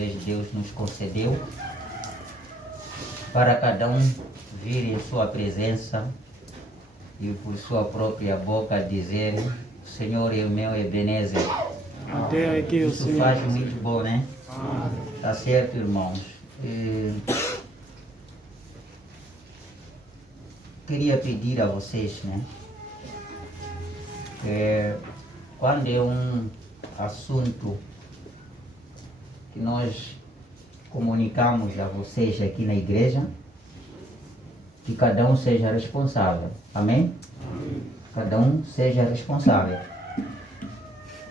vez Deus nos concedeu para cada um vir em sua presença e por sua própria boca dizer: o Senhor é o meu Ebenezer. Até aqui o Isso Senhor. faz muito bom, né? Tá certo, irmãos? Queria pedir a vocês, né? Quando é um assunto que nós comunicamos a vocês aqui na igreja, que cada um seja responsável. Amém? Cada um seja responsável.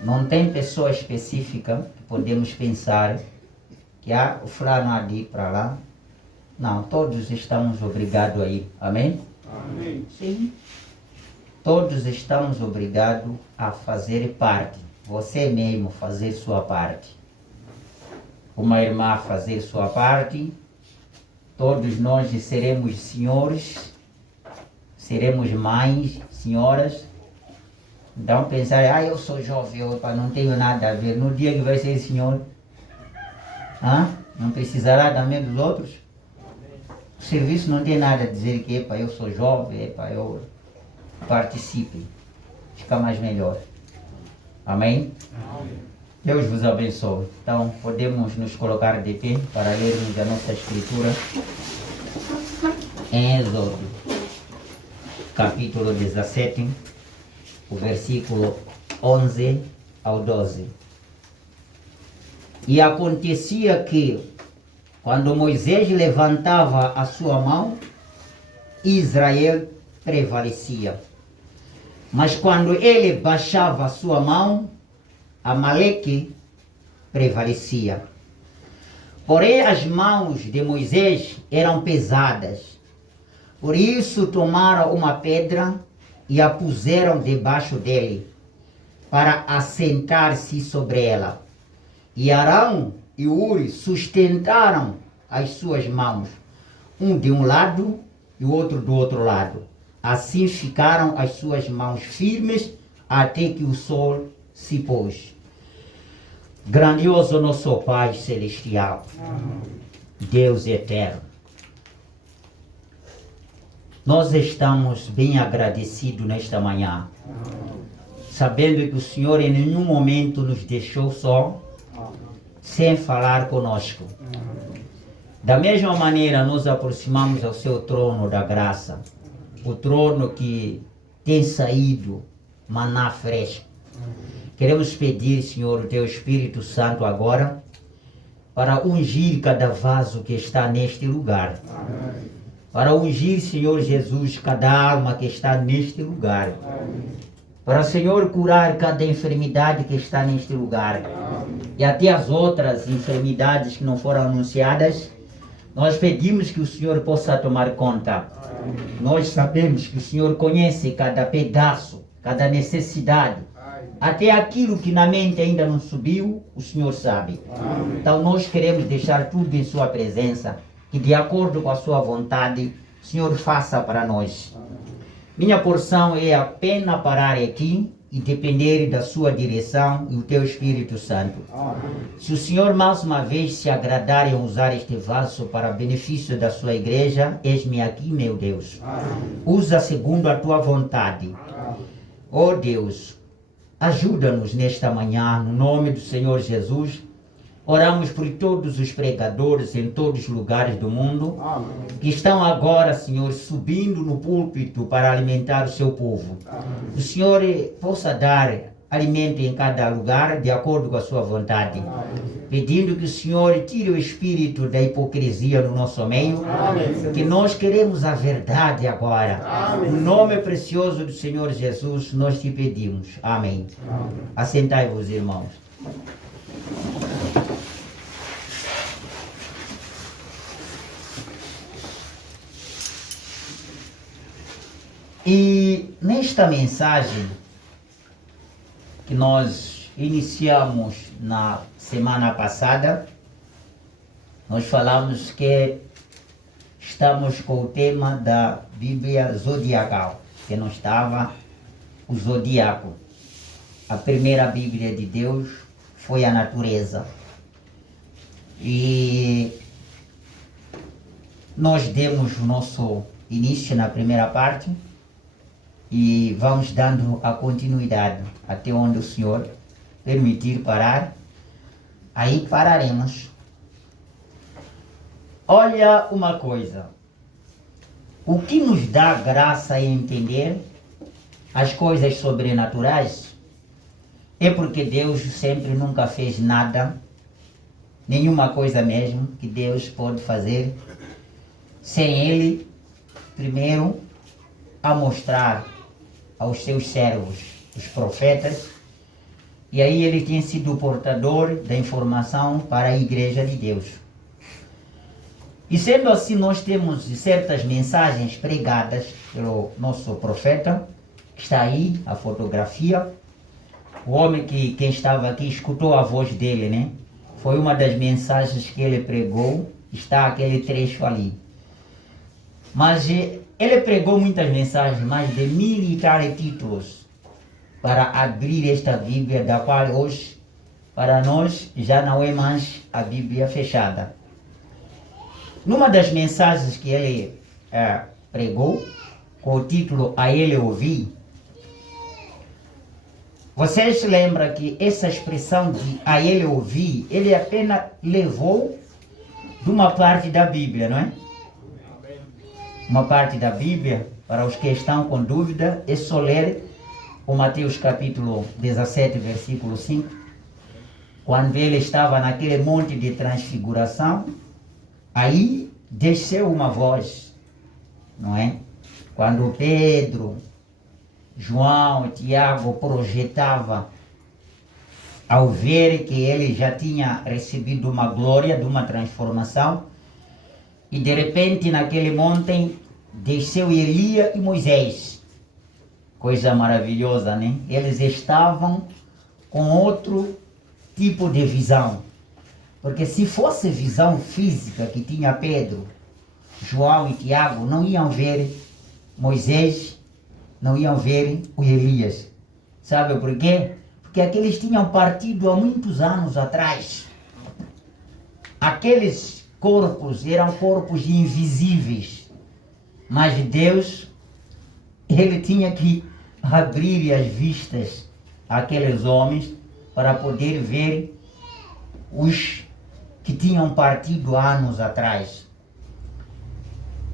Não tem pessoa específica que podemos pensar que o fulano há de ir para lá. Não, todos estamos obrigados a ir. Amém? Amém. Sim. Todos estamos obrigados a fazer parte. Você mesmo fazer sua parte. Uma irmã fazer sua parte. Todos nós seremos senhores, seremos mães, senhoras. Então pensar, eu sou jovem, eu não tenho nada a ver. No dia que vai ser senhor, não precisará também dos outros? O serviço não tem nada a dizer que eu sou jovem, eu participe. Fica mais melhor. Amém? Amém. Deus vos abençoe. Então, podemos nos colocar de pé para lermos a nossa escritura em Êxodo, capítulo 17, o versículo 11 ao 12. E acontecia que, quando Moisés levantava a sua mão, Israel prevalecia. Mas quando ele baixava a sua mão, Amaleque prevalecia. Porém, as mãos de Moisés eram pesadas. Por isso tomaram uma pedra e a puseram debaixo dele, para assentar-se sobre ela. E Arão e Uri sustentaram as suas mãos, um de um lado e o outro do outro lado. Assim ficaram as suas mãos firmes até que o sol se pôs. Grandioso nosso Pai Celestial, Deus eterno, nós estamos bem agradecidos nesta manhã, sabendo que o Senhor em nenhum momento nos deixou só, sem falar conosco. Da mesma maneira, nos aproximamos ao seu trono da graça, o trono que tem saído maná fresco. Queremos pedir, Senhor, o Teu Espírito Santo agora, para ungir cada vaso que está neste lugar. Amém. Para ungir, Senhor Jesus, cada alma que está neste lugar. Amém. Para, Senhor, curar cada enfermidade que está neste lugar. Amém. E até as outras enfermidades que não foram anunciadas, nós pedimos que o Senhor possa tomar conta. Amém. Nós sabemos que o Senhor conhece cada pedaço, cada necessidade. Até aquilo que na mente ainda não subiu, o Senhor sabe. Amém. Então nós queremos deixar tudo em sua presença, que de acordo com a sua vontade, o Senhor faça para nós. Amém. Minha porção é apenas parar aqui e depender da sua direção e o Teu Espírito Santo. Amém. Se o Senhor mais uma vez se agradar em usar este vaso para benefício da sua igreja, eis-me aqui, meu Deus. Amém. Usa segundo a Tua vontade. Ó Deus, ajuda-nos nesta manhã, no nome do Senhor Jesus. Oramos por todos os pregadores em todos os lugares do mundo. Amém. Que estão agora, Senhor, subindo no púlpito para alimentar o seu povo. Amém. O Senhor possa dar alimento em cada lugar, de acordo com a sua vontade. Amém. Pedindo que o Senhor tire o espírito da hipocrisia no nosso meio. Amém. Que nós queremos a verdade agora. Amém. No nome precioso do Senhor Jesus, nós te pedimos. Amém. Amém. Assentai-vos, irmãos. E nesta mensagem que nós iniciamos na semana passada, nós falamos que estamos com o tema da Bíblia Zodiacal, que não estava o zodíaco. A primeira Bíblia de Deus foi a natureza. E nós demos o nosso início na primeira parte e vamos dando a continuidade até onde o Senhor permitir parar. Aí pararemos. Olha uma coisa. O que nos dá graça em entender as coisas sobrenaturais é porque Deus sempre nunca fez nada, nenhuma coisa mesmo que Deus pode fazer sem Ele primeiro a mostrar aos seus servos, os profetas, e aí ele tem sido o portador da informação para a Igreja de Deus. E sendo assim, nós temos certas mensagens pregadas pelo nosso profeta, que está aí, a fotografia. O homem quem estava aqui escutou a voz dele, né? Foi uma das mensagens que ele pregou, está aquele trecho ali. Mas ele pregou muitas mensagens, mais de 1000 e tal títulos, para abrir esta Bíblia, da qual hoje, para nós, já não é mais a Bíblia fechada. Numa das mensagens que ele pregou, com o título A Ele Ouvi, vocês lembram que essa expressão de A Ele Ouvi, ele apenas levou de uma parte da Bíblia, não é? Uma parte da Bíblia, para os que estão com dúvida, é só ler o Mateus capítulo 17, versículo 5, quando ele estava naquele monte de transfiguração, aí desceu uma voz, não é? Quando Pedro, João e Tiago projetavam, ao ver que ele já tinha recebido uma glória, de uma transformação, e de repente naquele monte desceu Elias e Moisés. Coisa maravilhosa, né? Eles estavam com outro tipo de visão. Porque se fosse visão física que tinha Pedro, João e Tiago, não iam ver Moisés, não iam ver o Elias. Sabe por quê? Porque aqueles tinham partido há muitos anos atrás. Aqueles corpos eram corpos invisíveis. Mas Deus, Ele tinha que abrir as vistas àqueles homens para poder ver os que tinham partido anos atrás.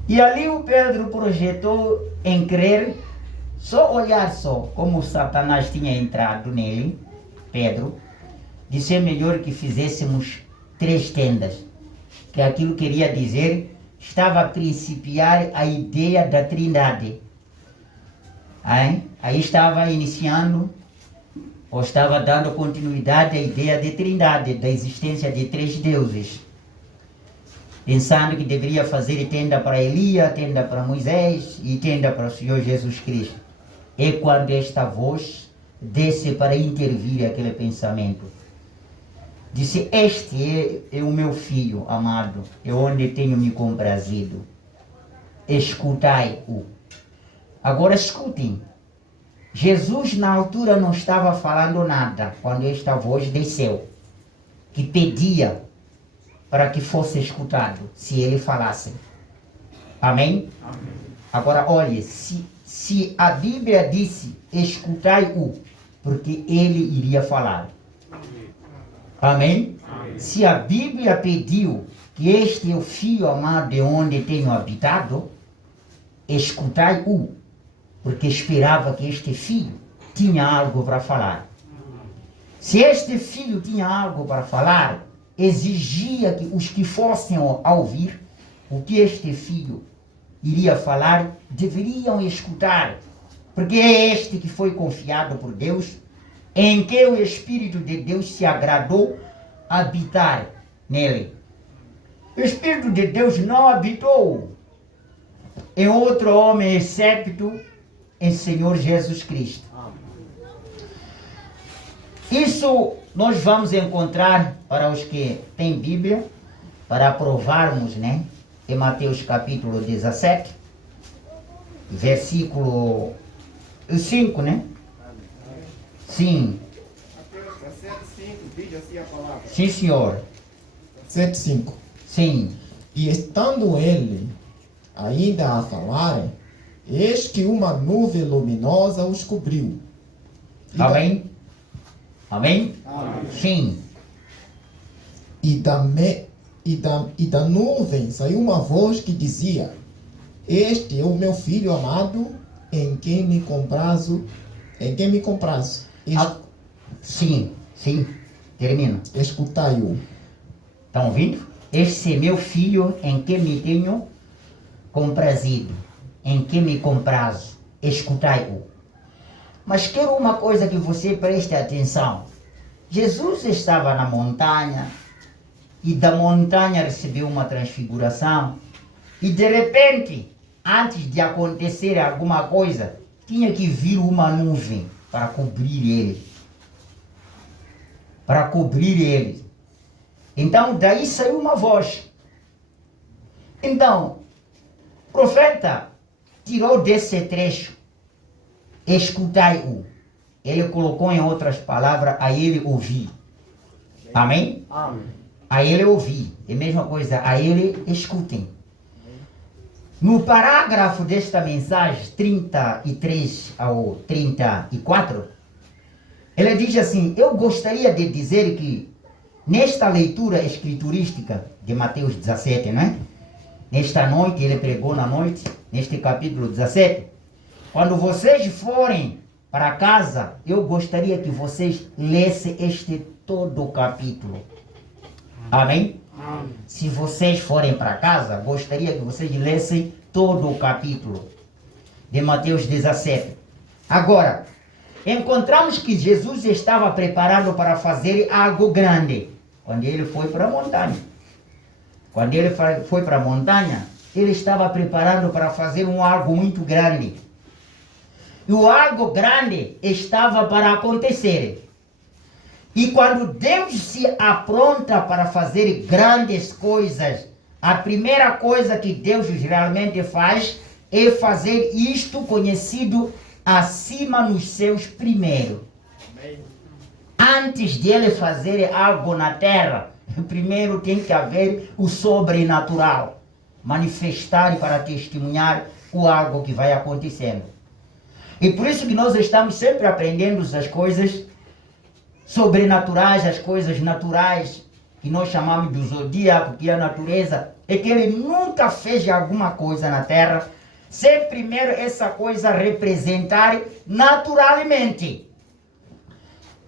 E ali o Pedro projetou em crer, só olhar só como Satanás tinha entrado nele, Pedro, disse é melhor que fizéssemos 3 tendas, que aquilo queria dizer, estava a principiar a ideia da Trindade. Aí estava iniciando, ou estava dando continuidade à ideia de Trindade, da existência de 3 deuses. Pensando que deveria fazer tenda para Elias, tenda para Moisés e tenda para o Senhor Jesus Cristo. É quando esta voz desce para intervir aquele pensamento. Disse, este é o meu filho amado, é onde tenho me comprazido. Escutai-o. Agora escutem. Jesus na altura não estava falando nada quando esta voz desceu, que pedia para que fosse escutado, se ele falasse. Amém? Amém. Agora olhe, se a Bíblia disse, escutai-o, porque ele iria falar. Amém? Amém? Se a Bíblia pediu que este é o Filho amado de onde tenho habitado, escutai-o, porque esperava que este filho tinha algo para falar. Se este filho tinha algo para falar, exigia que os que fossem a ouvir o que este filho iria falar, deveriam escutar, porque é este que foi confiado por Deus, em que o Espírito de Deus se agradou habitar nele. O Espírito de Deus não habitou em outro homem, excepto em Senhor Jesus Cristo. Isso nós vamos encontrar para os que têm Bíblia, para aprovarmos, né? Em Mateus capítulo 17, versículo 5, né? Sim. Mateus 17, 5, diz assim a palavra. Sim, senhor. 7:5. Sim. E estando ele ainda a falar, eis que uma nuvem luminosa os cobriu. Amém? Amém? Sim. E da nuvem saiu uma voz que dizia: Este é o meu filho amado, em quem me comprazo. Sim, sim. Termino. Escutai-o. Estão ouvindo? Este é meu filho em que me tenho comprazido, em que me comprazo. Escutai-o. Mas quero uma coisa que você preste atenção. Jesus estava na montanha e da montanha recebeu uma transfiguração e de repente, antes de acontecer alguma coisa, tinha que vir uma nuvem para cobrir ele. Para cobrir ele. Então, daí saiu uma voz. Então, o profeta tirou desse trecho, escutai-o. Ele colocou em outras palavras, a ele ouvir. Amém? Amém. A ele ouvir. É a mesma coisa, a ele escutem. No parágrafo desta mensagem, 33 ao 34, ele diz assim: eu gostaria de dizer que nesta leitura escriturística de Mateus 17, né? Nesta noite, ele pregou na noite, neste capítulo 17. Quando vocês forem para casa, eu gostaria que vocês lessem este todo o capítulo. Amém? Amém. Se vocês forem para casa, gostaria que vocês lessem todo o capítulo de Mateus 17. Agora, encontramos que Jesus estava preparado para fazer algo grande quando ele foi para a montanha. Quando ele foi para a montanha, ele estava preparado para fazer algo muito grande. E o algo grande estava para acontecer. E quando Deus se apronta para fazer grandes coisas, a primeira coisa que Deus realmente faz é fazer isto conhecido acima nos seus primeiros. Antes de ele fazer algo na terra, primeiro tem que haver o sobrenatural. Manifestar para testemunhar o algo que vai acontecendo. E por isso que nós estamos sempre aprendendo as coisas sobrenaturais, as coisas naturais, que nós chamamos do zodíaco, que é a natureza, é que ele nunca fez alguma coisa na terra sem primeiro essa coisa representar naturalmente.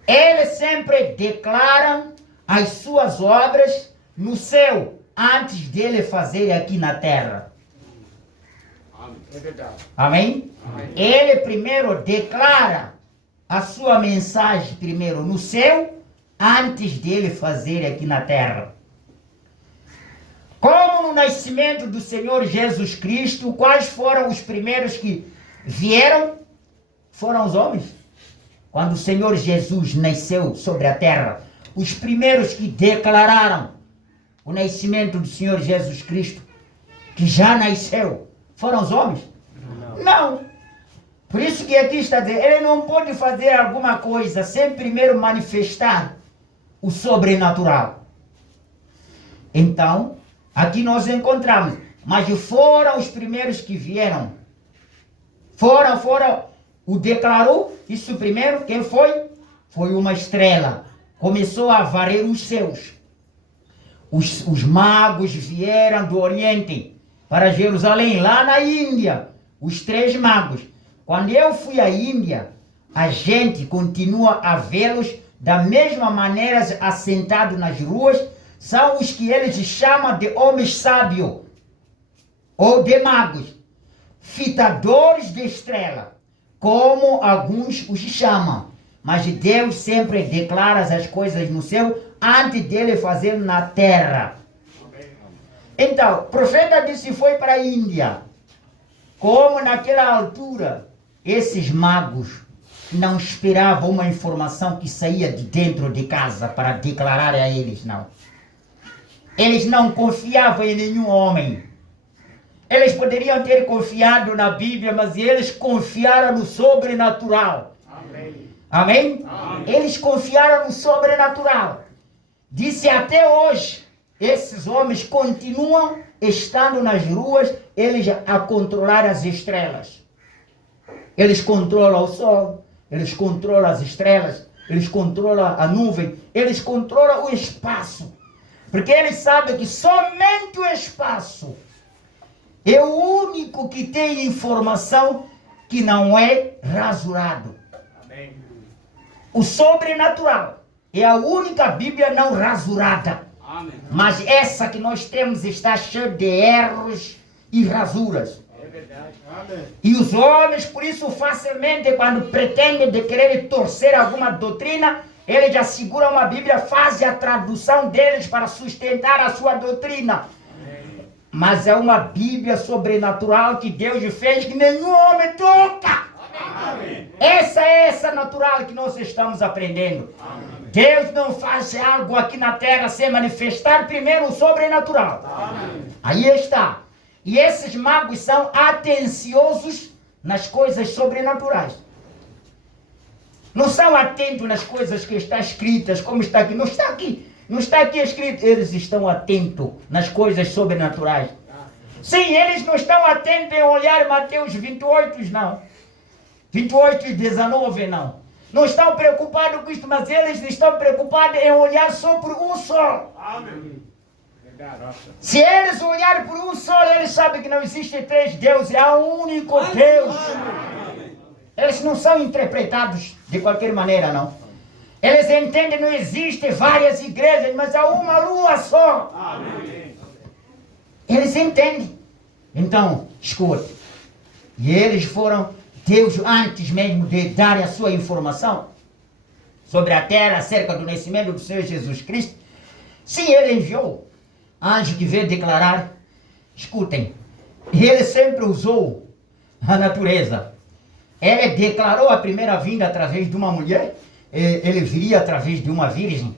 Ele sempre declara as suas obras no céu, antes dele fazer aqui na terra. É verdade. Amém? Amém. Ele primeiro declara a sua mensagem primeiro no céu, antes dele fazer aqui na terra. Como no nascimento do Senhor Jesus Cristo, quais foram os primeiros que vieram? Foram os homens. Quando o Senhor Jesus nasceu sobre a terra, os primeiros que declararam o nascimento do Senhor Jesus Cristo, que já nasceu, foram os homens? Não. Por isso que aqui está dizendo, ele não pode fazer alguma coisa sem primeiro manifestar o sobrenatural. Então, aqui nós encontramos, mas foram os primeiros que vieram. Foram, o declarou, isso primeiro, quem foi? Foi uma estrela. Começou a varrer os céus. Os magos vieram do Oriente para Jerusalém, lá na Índia. Os 3 magos. Quando eu fui à Índia, a gente continua a vê-los da mesma maneira assentados nas ruas. São os que eles chamam de homens sábios, ou de magos, fitadores de estrela, como alguns os chamam. Mas Deus sempre declara as coisas no céu antes dele fazer na terra. Então, o profeta disse foi para a Índia. Como naquela altura, esses magos não esperavam uma informação que saía de dentro de casa para declarar a eles, não. Eles não confiavam em nenhum homem. Eles poderiam ter confiado na Bíblia, mas eles confiaram no sobrenatural. Amém. Amém? Amém. Eles confiaram no sobrenatural. Disse até hoje, esses homens continuam estando nas ruas, eles a controlar as estrelas. Eles controlam o sol, eles controlam as estrelas, eles controlam a nuvem, eles controlam o espaço. Porque eles sabem que somente o espaço é o único que tem informação que não é rasurado. Amém. O sobrenatural é a única Bíblia não rasurada. Amém. Mas essa que nós temos está cheia de erros e rasuras. É verdade. Amém. E os homens, por isso, facilmente, quando pretendem de querer torcer alguma doutrina, eles já seguram uma Bíblia, fazem a tradução deles para sustentar a sua doutrina. Amém. Mas é uma Bíblia sobrenatural que Deus fez que nenhum homem toca. Amém. Essa é essa natural que nós estamos aprendendo. Amém. Deus não faz algo aqui na terra sem manifestar primeiro o sobrenatural. Amém. Aí está. E esses magos são atenciosos nas coisas sobrenaturais. Não são atentos nas coisas que estão escritas, como está aqui. Não está aqui. Não está aqui escrito. Eles estão atentos nas coisas sobrenaturais. Sim, eles não estão atentos em olhar Mateus 28, não. 28 e 19, não. Não estão preocupados com isso, mas eles estão preocupados em olhar só por um só. Amém. Verdade. Se eles olharem por um só, eles sabem que não existe três deuses, há um único Deus. Eles não são interpretados de qualquer maneira, não. Eles entendem que não existem várias igrejas, mas há uma lua só. Amém. Eles entendem. Então, escute. E eles foram, Deus, antes mesmo de dar a sua informação sobre a terra, acerca do nascimento do Senhor Jesus Cristo, sim, ele enviou anjo que veio declarar. Escutem, ele sempre usou a natureza. Ele declarou a primeira vinda através de uma mulher, ele viria através de uma virgem.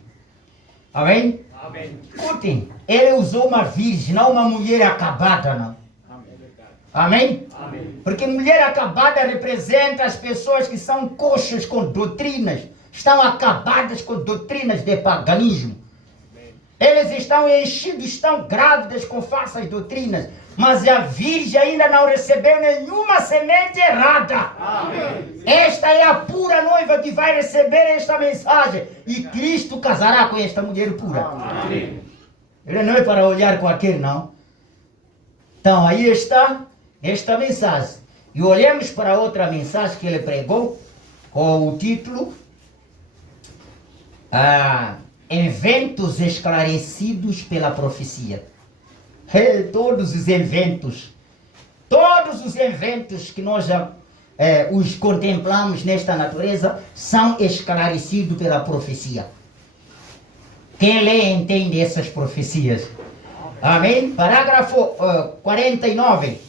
Amém? Amém. Escutem, ele usou uma virgem, não uma mulher acabada, não. Amém. Verdade. Amém? Amém. Porque mulher acabada representa as pessoas que são coxas com doutrinas, estão acabadas com doutrinas de paganismo. Eles estão enchidos, estão grávidas com falsas doutrinas, mas a virgem ainda não recebeu nenhuma semente errada. Amém. Esta é a pura noiva que vai receber esta mensagem, e Cristo casará com esta mulher pura. Amém. Ele não é para olhar qualquer, não. Então, aí está esta mensagem. E olhemos para outra mensagem que ele pregou, com o título Eventos esclarecidos pela profecia. Todos os eventos que nós já os contemplamos nesta natureza são esclarecidos pela profecia. Quem lê entende essas profecias. Amém? Parágrafo 49.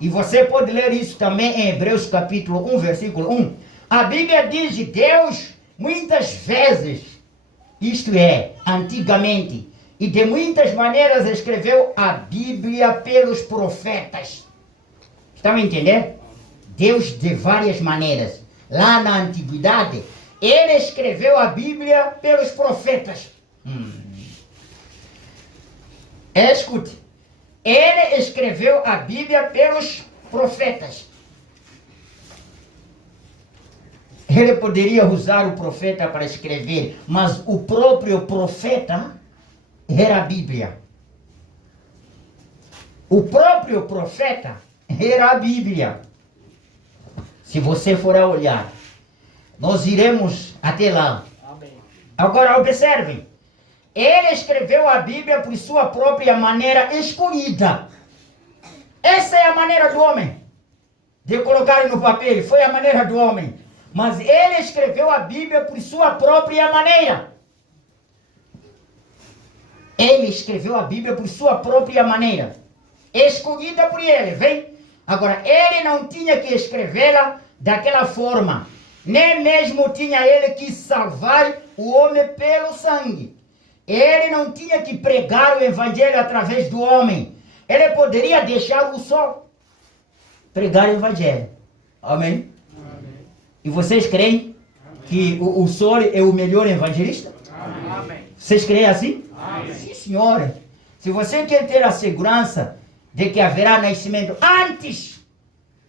E você pode ler isso também em Hebreus capítulo 1, versículo 1. A Bíblia diz que Deus, muitas vezes, isto é, antigamente, e de muitas maneiras escreveu a Bíblia pelos profetas. Estão entendendo? Deus de várias maneiras. Lá na antiguidade, ele escreveu a Bíblia pelos profetas. Escute. Ele escreveu a Bíblia pelos profetas. Ele poderia usar o profeta para escrever, mas o próprio profeta era a Bíblia. O próprio profeta era a Bíblia. Se você for a olhar, nós iremos até lá. Amém. Agora observem. Ele escreveu a Bíblia por sua própria maneira escolhida. Essa é a maneira do homem. De colocar no papel, foi a maneira do homem. Mas ele escreveu a Bíblia por sua própria maneira. Ele escreveu a Bíblia por sua própria maneira. Escolhida por ele, vem? Agora, ele não tinha que escrevê-la daquela forma. Nem mesmo tinha ele que salvar o homem pelo sangue. Ele não tinha que pregar o evangelho através do homem. Ele poderia deixar o sol pregar o evangelho. Amém? E vocês creem que o sol é o melhor evangelista? Amém. Vocês creem assim? Sim, senhor. Se você quer ter a segurança de que haverá nascimento antes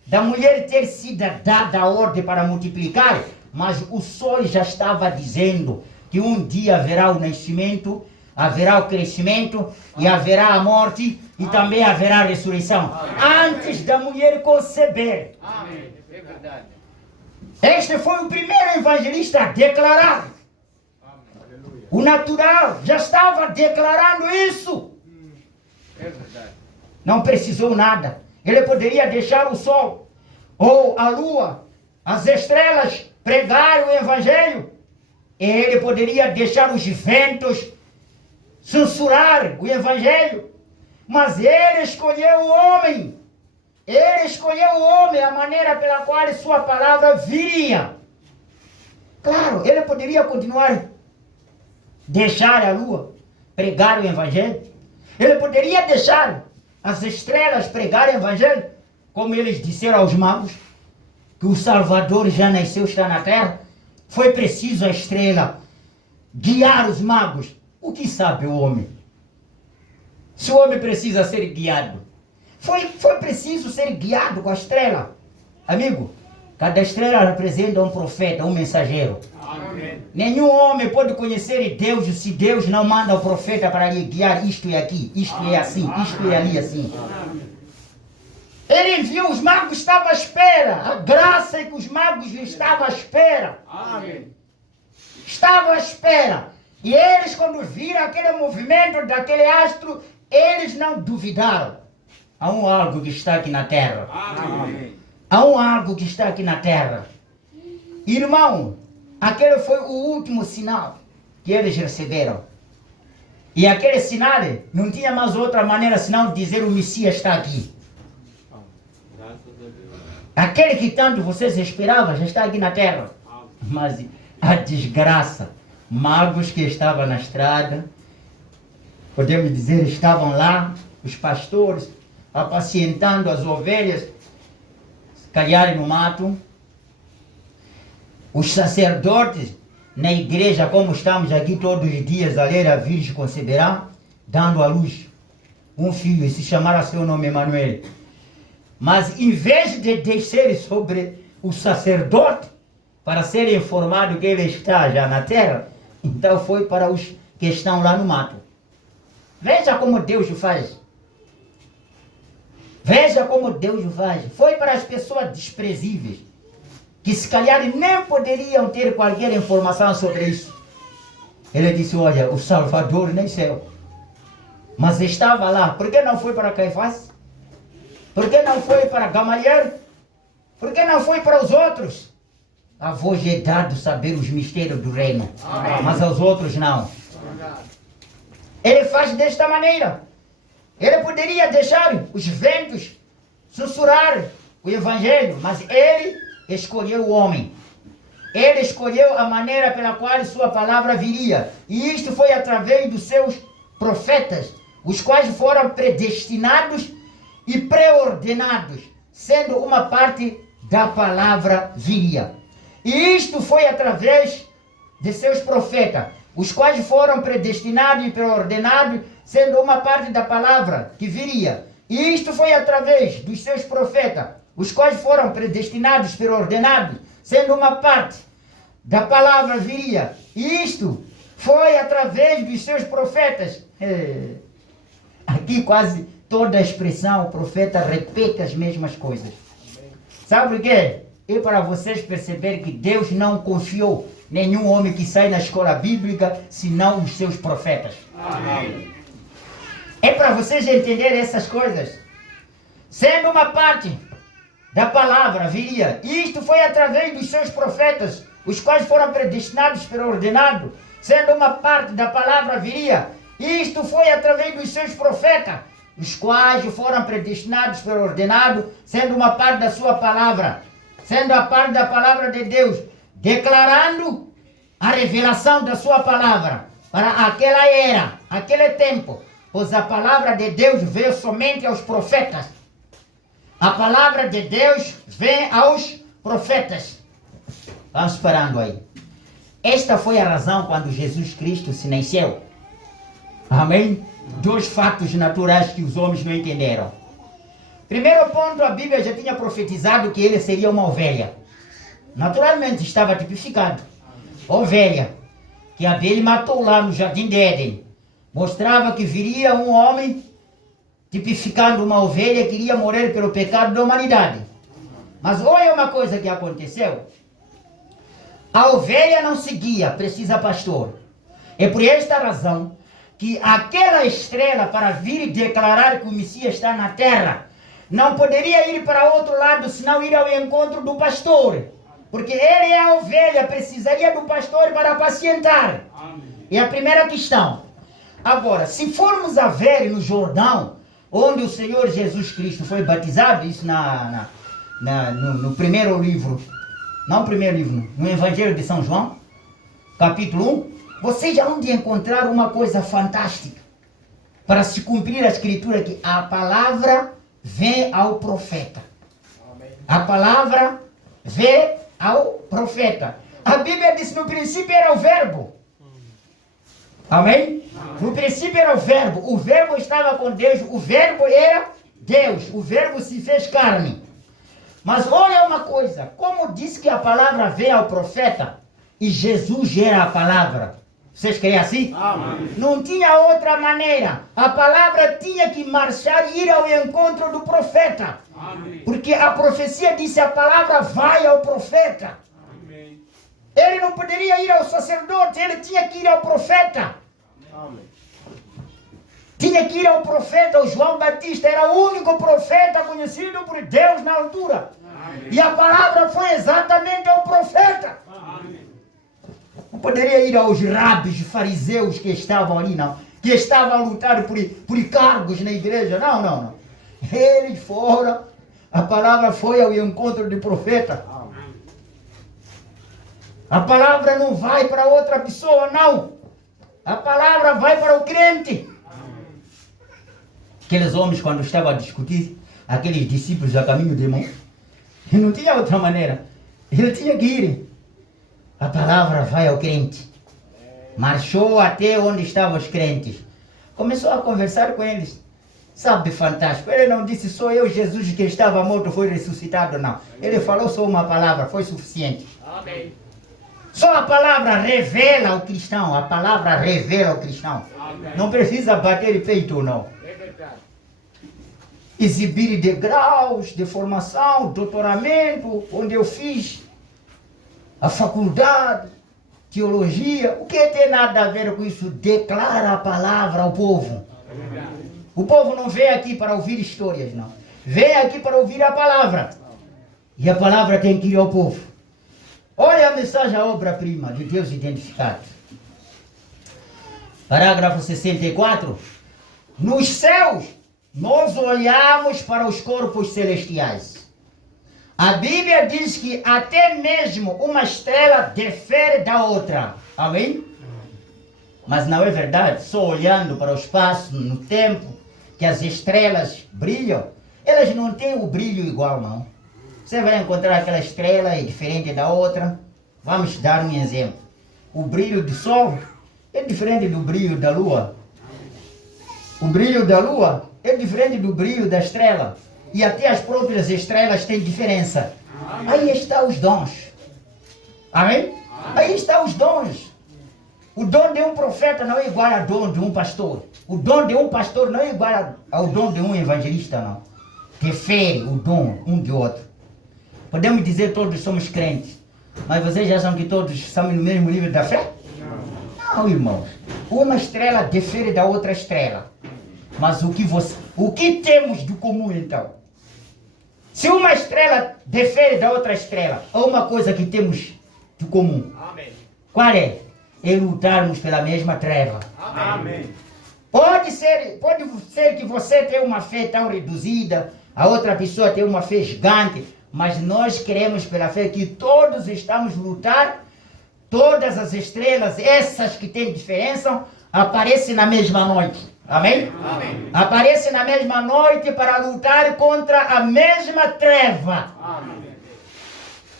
da mulher ter sido dada a ordem para multiplicar, mas o sol já estava dizendo que um dia haverá o nascimento, haverá o crescimento e haverá a morte e também haverá a ressurreição. Antes da mulher conceber. Amém. É verdade. Este foi o primeiro evangelista a declarar. O natural já estava declarando isso. É verdade. Não precisou nada. Ele poderia deixar o sol, ou a lua, as estrelas pregar o evangelho. Ele poderia deixar os ventos censurar o evangelho. Mas ele escolheu o homem. Ele escolheu o homem, a maneira pela qual sua palavra viria. Claro, ele poderia continuar deixar a lua pregar o evangelho. Ele poderia deixar as estrelas pregar o evangelho, como eles disseram aos magos, que o Salvador já nasceu, está na terra. Foi preciso a estrela guiar os magos. O que sabe o homem? Se o homem precisa ser guiado, foi preciso ser guiado com a estrela. Amigo, cada estrela representa um profeta, um mensageiro. Amém. Nenhum homem pode conhecer Deus se Deus não manda o profeta para lhe guiar. Isto é aqui, isto é assim, isto é ali assim. Ele enviou os magos, estava à espera. A graça é que os magos estavam à espera. Amém. Estavam à espera. E eles, quando viram aquele movimento daquele astro, eles não duvidaram. Há um algo que está aqui na terra. Amém. Há um algo que está aqui na terra. Irmão, aquele foi o último sinal que eles receberam. E aquele sinal não tinha mais outra maneira senão dizer o Messias está aqui. Aquele que tanto vocês esperavam já está aqui na terra. Mas a desgraça, magos que estavam na estrada, podemos dizer, estavam lá, os pastores, apacientando as ovelhas, se calhar no mato. Os sacerdotes na igreja, como estamos aqui todos os dias a ler, a Virgem conceberá, dando à luz um filho, e se chamará seu nome Emanuel. Mas em vez de descer sobre o sacerdote, para ser informado que ele está já na terra, então foi para os que estão lá no mato. Veja como Deus o faz. Veja como Deus o faz. Foi para as pessoas desprezíveis, que se calhar nem poderiam ter qualquer informação sobre isso. Ele disse, olha, o Salvador nasceu. Mas estava lá. Por que não foi para Caifás? Por que não foi para Gamaliel? Por que não foi para os outros? A vós é dado saber os mistérios do reino. Amém. Mas aos outros não. Ele faz desta maneira. Ele poderia deixar os ventos sussurrar o evangelho, mas ele escolheu o homem. Ele escolheu a maneira pela qual sua palavra viria. E isto foi através dos seus profetas, os quais foram predestinados e preordenados, sendo uma parte da palavra viria. E isto foi através de seus profetas, os quais foram predestinados e preordenados, sendo uma parte da palavra que viria. E isto foi através dos seus profetas, os quais foram predestinados e preordenados, sendo uma parte da palavra viria. E isto foi através dos seus profetas. Aqui quase toda a expressão, o profeta repete as mesmas coisas. Sabe o quê? É para vocês perceberem que Deus não confiou nenhum homem que sai na escola bíblica, senão os seus profetas. Amém. É para vocês entenderem essas coisas. Sendo uma parte da palavra viria. Isto foi através dos seus profetas, os quais foram predestinados e preordenados. Sendo uma parte da palavra viria. Isto foi através dos seus profetas, os quais foram predestinados e preordenados, sendo uma parte da sua palavra. Sendo a parte da palavra de Deus, declarando a revelação da sua palavra para aquela era, aquele tempo, pois a palavra de Deus veio somente aos profetas. A palavra de Deus vem aos profetas. Vamos parando aí. Esta foi a razão quando Jesus Cristo se nasceu. Amém? Dois fatos naturais que os homens não entenderam. Primeiro ponto, a Bíblia já tinha profetizado que ele seria uma ovelha. Naturalmente estava tipificado. Ovelha, que Abel matou lá no Jardim de Éden. Mostrava que viria um homem tipificando uma ovelha que iria morrer pelo pecado da humanidade. Mas olha uma coisa que aconteceu. A ovelha não seguia, precisa pastor. É por esta razão que aquela estrela, para vir e declarar que o Messias está na terra, não poderia ir para outro lado, senão ir ao encontro do pastor. Porque ele é a ovelha, precisaria do pastor para apacentar. É a primeira questão. Agora, se formos a ver no Jordão, onde o Senhor Jesus Cristo foi batizado, isso no primeiro livro, não no primeiro livro, no Evangelho de São João, capítulo 1, vocês já vão encontrar uma coisa fantástica. Para se cumprir a escritura que a palavra vem ao profeta. A palavra vem ao profeta. A Bíblia diz que no princípio era o verbo. Amém? No princípio era o verbo estava com Deus, o verbo era Deus, o verbo se fez carne. Mas olha uma coisa, como diz que a palavra vem ao profeta e Jesus era a palavra. Vocês creem assim? Amém. Não tinha outra maneira. A palavra tinha que marchar e ir ao encontro do profeta. Amém. Porque a profecia disse a palavra vai ao profeta. Amém. Ele não poderia ir ao sacerdote, ele tinha que ir ao profeta. Amém. Tinha que ir ao profeta. O João Batista era o único profeta conhecido por Deus na altura. Amém. E a palavra foi exatamente ao profeta. Amém. Não poderia ir aos rabis fariseus que estavam ali, não. Que estavam a lutar por cargos na igreja. Não, não, não. Eles foram. A palavra foi ao encontro do profeta. Amém. A palavra não vai para outra pessoa, não. A palavra vai para o crente. Aqueles homens, quando estavam a discutir, aqueles discípulos a caminho de Emmaus, não tinha outra maneira. Ele tinha que ir. A palavra vai ao crente. Marchou até onde estavam os crentes. Começou a conversar com eles. Sabe, fantástico. Ele não disse sou eu, Jesus, que estava morto, foi ressuscitado, não. Ele falou só uma palavra, foi suficiente. Amém. Só a palavra revela o cristão. A palavra revela o cristão. Amém. Não precisa bater peito, não. É verdade. Exibir degraus de formação, doutoramento, onde eu fiz a faculdade, teologia. O que tem nada a ver com isso? Declara a palavra ao povo. É verdade. O povo não vem aqui para ouvir histórias, não. Vem aqui para ouvir a palavra. E a palavra tem que ir ao povo. Olha a mensagem, a obra-prima de Deus identificado. Parágrafo 64. Nos céus, nós olhamos para os corpos celestiais. A Bíblia diz que até mesmo uma estrela difere da outra. Amém? Mas não é verdade. Só olhando para o espaço, no tempo, que as estrelas brilham, elas não têm o brilho igual, não. Você vai encontrar aquela estrela diferente da outra. Vamos dar um exemplo. O brilho do sol é diferente do brilho da lua. O brilho da lua é diferente do brilho da estrela. E até as próprias estrelas têm diferença. Aí estão os dons. Amém? Aí estão os dons. O dom de um profeta não é igual ao dom de um pastor. O dom de um pastor não é igual ao dom de um evangelista, não. Difere o dom um de outro. Podemos dizer que todos somos crentes, mas vocês acham que todos estamos no mesmo nível da fé? Não, irmãos. Uma estrela difere da outra estrela. Mas o que temos de comum então? Se uma estrela difere da outra estrela, há uma coisa que temos de comum. Amém. Qual é? É lutarmos pela mesma treva. Amém. Pode ser que você tenha uma fé tão reduzida, a outra pessoa tem uma fé gigante, mas nós queremos pela fé que todos estamos a lutar, todas as estrelas, essas que têm diferença, aparecem na mesma noite. Amém? Amém. Aparecem na mesma noite para lutar contra a mesma treva. Amém.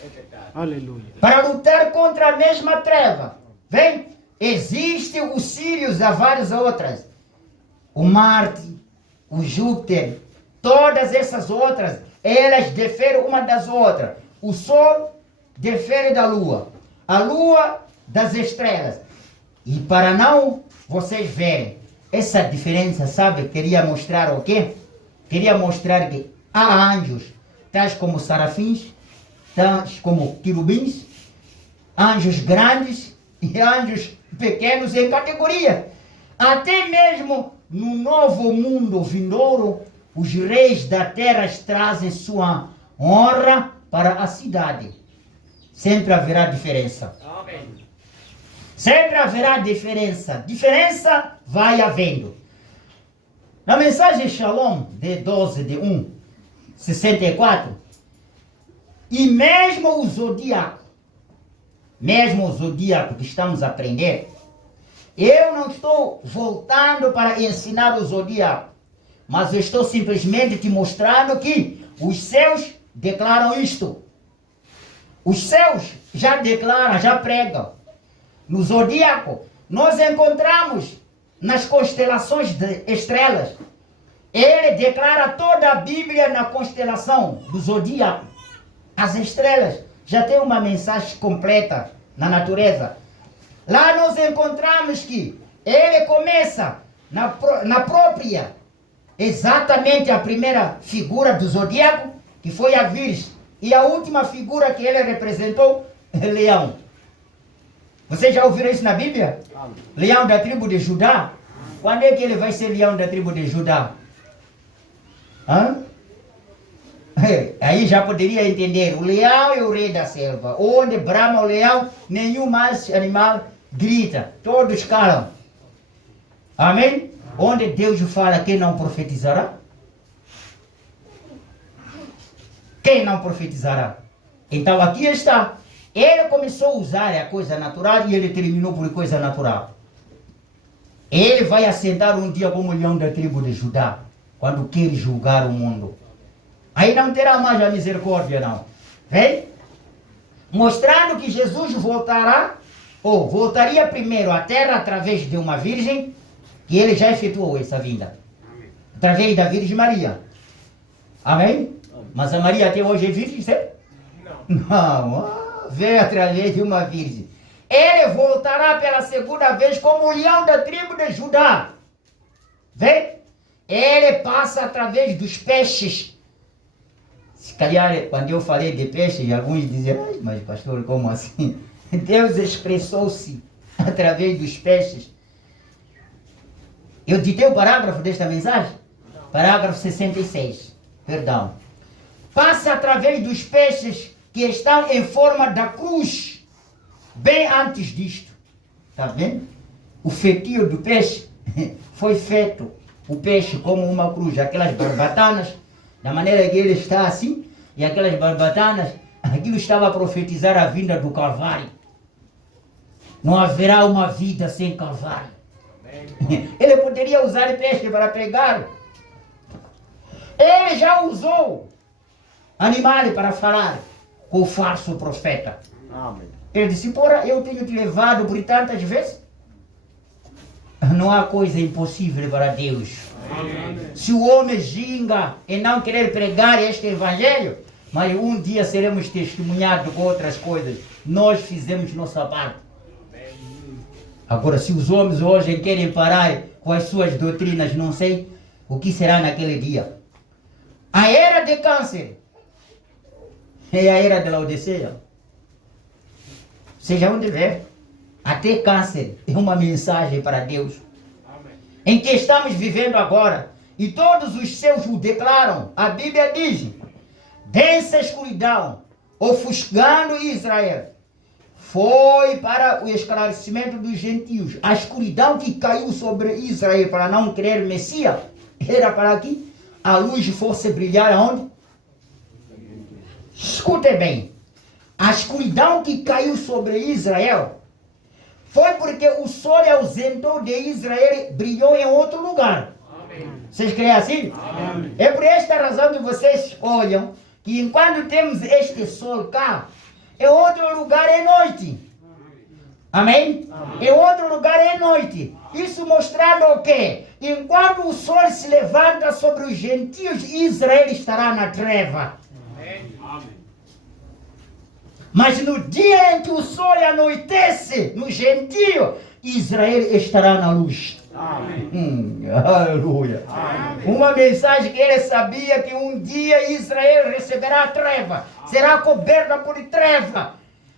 É verdade. Aleluia. Para lutar contra a mesma treva. Vem? Existe os Sírios, há várias outras. o Marte, o Júpiter, todas essas outras, elas diferem uma das outras. O Sol difere da Lua, a Lua das estrelas. E para não vocês verem essa diferença, sabe? Queria mostrar o quê? Queria mostrar que há anjos, tais como serafins, tais como querubins, anjos grandes e anjos pequenos em categoria. Até mesmo no novo mundo vindouro, os reis da terra trazem sua honra para a cidade. Sempre haverá diferença. Amém. Sempre haverá diferença. Diferença vai havendo. Na mensagem Shalom, de 12 de 1, 64, e mesmo o zodíaco que estamos a aprender, eu não estou voltando para ensinar o zodíaco, mas eu estou simplesmente te mostrando que os céus declaram isto. Os céus já declaram, já pregam. No zodíaco, nós encontramos nas constelações de estrelas. Ele declara toda a Bíblia na constelação do zodíaco. As estrelas já tem uma mensagem completa na natureza. Lá nós encontramos que ele começa na própria, exatamente a primeira figura do zodíaco, que foi a Virgem. E a última figura que ele representou é Leão. Vocês já ouviram isso na Bíblia? Amém. Leão da tribo de Judá. Quando é que ele vai ser leão da tribo de Judá? Hã? Aí já poderia entender. O leão é o rei da selva. Onde brama o leão, nenhum mais animal grita. Todos calam. Amém? Onde Deus fala, quem não profetizará? Quem não profetizará? Então aqui está. Ele começou a usar a coisa natural e ele terminou por coisa natural. Ele vai assentar um dia como leão da tribo de Judá, quando quer julgar o mundo. Aí não terá mais a misericórdia, não. Vem? Mostrando que Jesus voltaria primeiro à terra através de uma virgem, que ele já efetuou essa vinda. Através da Virgem Maria. Amém? Mas a Maria até hoje é virgem, certo? Não. Veio através de uma virgem. Ele voltará pela segunda vez como leão da tribo de Judá. Vê? Ele passa através dos peixes. Se calhar, quando eu falei de peixes, alguns diziam, ai, mas pastor, como assim? Deus expressou-se através dos peixes. Eu ditei o parágrafo desta mensagem? Parágrafo 66. Perdão. Passa através dos peixes que estão em forma da cruz, bem antes disto. Está vendo? O feitio do peixe foi feito, o peixe como uma cruz, aquelas barbatanas, da maneira que ele está assim, e aquelas barbatanas, aquilo estava a profetizar a vinda do Calvário. Não haverá uma vida sem Calvário. Ele poderia usar o peixe para pregar. Ele já usou animais para falar com o falso profeta. Amém. Ele disse, porra, eu tenho te levado por tantas vezes. Não há coisa impossível para Deus. Amém. Se o homem ginga em não querer pregar este evangelho, mas um dia seremos testemunhados com outras coisas. Nós fizemos nossa parte. Agora, se os homens hoje querem parar com as suas doutrinas, não sei o que será naquele dia. A era de câncer é a era de Laodiceia. Seja onde ver, até câncer é uma mensagem para Deus. Amém. Em que estamos vivendo agora, e todos os seus o declaram. A Bíblia diz, densa escuridão, ofuscando Israel, foi para o esclarecimento dos gentios. A escuridão que caiu sobre Israel para não crer Messias, era para que a luz fosse brilhar aonde? Escute bem, a escuridão que caiu sobre Israel foi porque o sol ausentou de Israel e brilhou em outro lugar. Amém. Vocês creem assim? Amém. É por esta razão que vocês olham que enquanto temos este sol cá, em outro lugar é noite. Amém? Em outro lugar é noite. Isso mostrando o quê? Enquanto o sol se levanta sobre os gentios, Israel estará na treva. Mas no dia em que o sol anoitece no gentio, Israel estará na luz. Aleluia. Uma mensagem que ele sabia que um dia Israel receberá a treva. Será coberta por treva.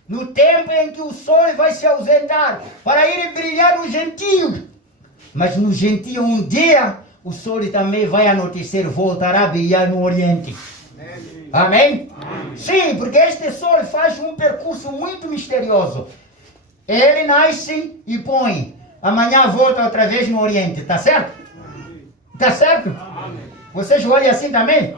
No tempo em que o sol vai se ausentar para ir brilhar nos gentios. Mas no gentio um dia o sol também vai anoitecer, voltará a brilhar no oriente. Amém? Sim, porque este sol faz um percurso muito misterioso. Ele nasce e põe. Amanhã volta outra vez no oriente, tá certo? Tá certo? Vocês olham assim também?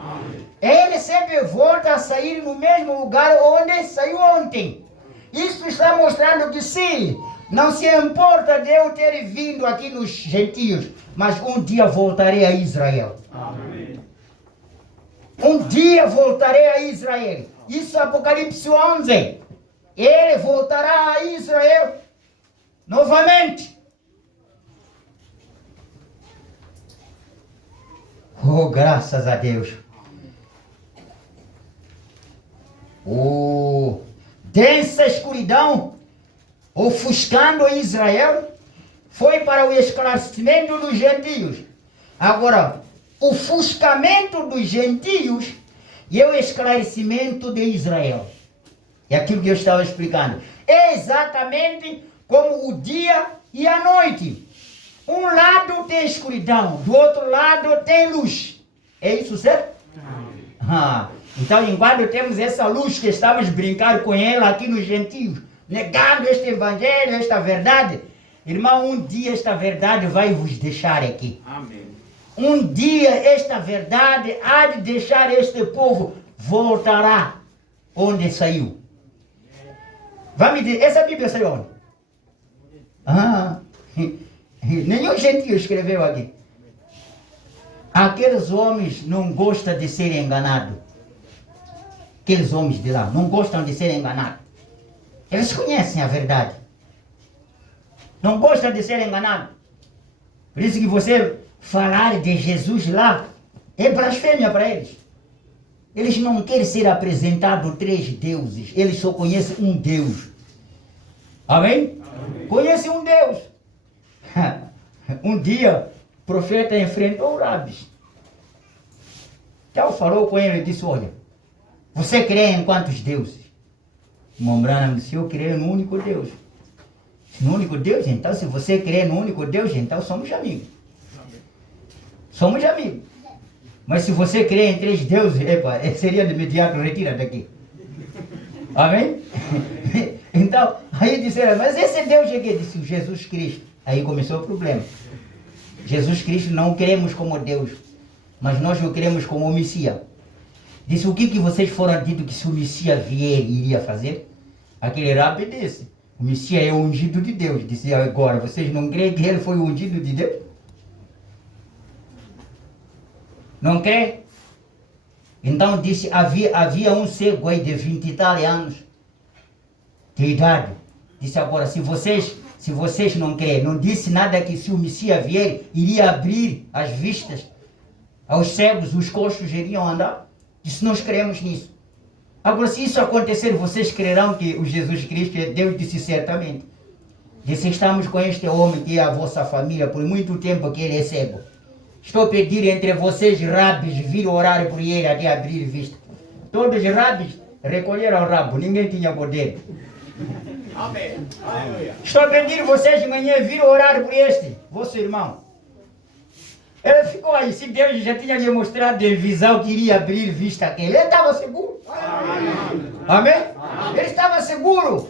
Ele sempre volta a sair no mesmo lugar onde saiu ontem. Isso está mostrando que sim, não se importa de eu ter vindo aqui nos gentios, mas um dia voltarei a Israel. Um dia voltarei a Israel. Isso é Apocalipse 11. Ele voltará a Israel novamente. Oh, graças a Deus. Oh, densa escuridão ofuscando Israel foi para o esclarecimento dos gentios. Agora, o ofuscamento dos gentios e o esclarecimento de Israel. É aquilo que eu estava explicando. É exatamente como o dia e a noite. Um lado tem escuridão, do outro lado tem luz. É isso, certo? Então, enquanto temos essa luz que estamos brincando com ela aqui nos gentios, negando este evangelho, esta verdade, irmão, um dia esta verdade vai vos deixar aqui. Amém. Um dia esta verdade há de deixar este povo, voltará onde saiu. Vai me dizer, essa Bíblia saiu onde? Nenhum gentio escreveu aqui. Aqueles homens não gostam de ser enganados. Aqueles homens de lá não gostam de ser enganados. Eles conhecem a verdade. Não gostam de ser enganados. Por isso que você falar de Jesus lá é blasfêmia para eles. Eles não querem ser apresentados três deuses. Eles só conhecem um Deus. Amém? Conhecem um Deus. Um dia, o profeta enfrentou o Rabis. Então falou com ele e disse, olha, você crê em quantos deuses? Mombrana disse, eu creio no único Deus. No único Deus? Então, se você crê no único Deus, então somos amigos. Somos amigos. Mas se você crê em três deuses, seria de imediato, retira daqui. Amém? Então, aí disseram, mas esse Deus é que disse Jesus Cristo. Aí começou o problema. Jesus Cristo não queremos como Deus, mas nós o queremos como o Messias. Disse, o que vocês foram dito que se o Messias vier, iria fazer? Aquele rabi disse, o Messias é o ungido de Deus. Disse, agora, vocês não creem que ele foi o ungido de Deus? Não crê? Então disse, havia um cego aí de 20 e tal anos de idade. Disse agora, se vocês não creem, não disse nada que se o Messias vier, iria abrir as vistas aos cegos, os coxos iriam andar. Disse, nós cremos nisso. Agora, se isso acontecer, vocês crerão que o Jesus Cristo é Deus? Disse, certamente. Disse, estamos com este homem que é a vossa família, por muito tempo que ele é cego. Estou a pedir entre vocês, rabis, vir orar por ele até abrir vista. Todos os rabis recolheram o rabo, ninguém tinha poder. Amém. Aleluia. Estou a pedir vocês de manhã vir orar por este, vosso irmão. Ele ficou aí, se Deus já tinha lhe mostrado em visão que iria abrir vista àquele, ele estava seguro. Amém? Ele estava seguro.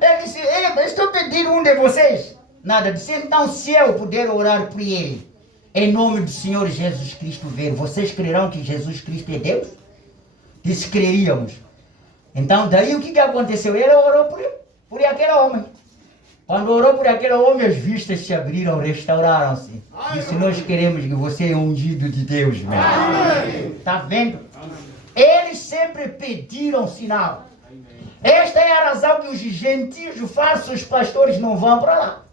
Ele disse, estou pedindo um de vocês. Nada, disse, então se eu puder orar por ele, em nome do Senhor Jesus Cristo ver, vocês crerão que Jesus Cristo é Deus? Disse, creríamos. Então daí o que aconteceu? Ele orou por aquele homem. Quando orou por aquele homem, as vistas se abriram, restauraram-se. Disse, nós queremos que você é ungido de Deus, meu. Está vendo? Eles sempre pediram sinal. Esta é a razão que os gentios, os falsos pastores não vão para lá.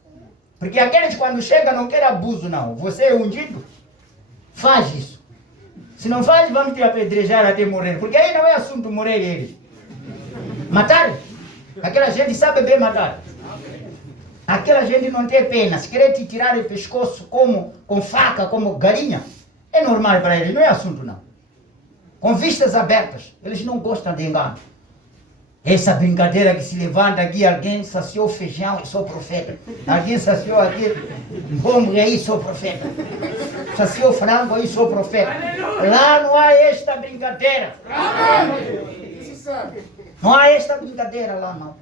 Porque aqueles quando chegam não querem abuso não. Você é ungido, faz isso. Se não faz, vamos te apedrejar até morrer. Porque aí não é assunto morrer eles. Matar. Aquela gente sabe bem matar. Aquela gente não tem pena. Se querer te tirar o pescoço com faca, como galinha, é normal para eles, não é assunto não. Com vistas abertas, eles não gostam de engano. Essa brincadeira que se levanta aqui, alguém saciou feijão e sou profeta. Alguém saciou aqui, bom aí sou profeta. Saciou frango aí sou profeta. Lá não há esta brincadeira. Não há esta brincadeira lá não.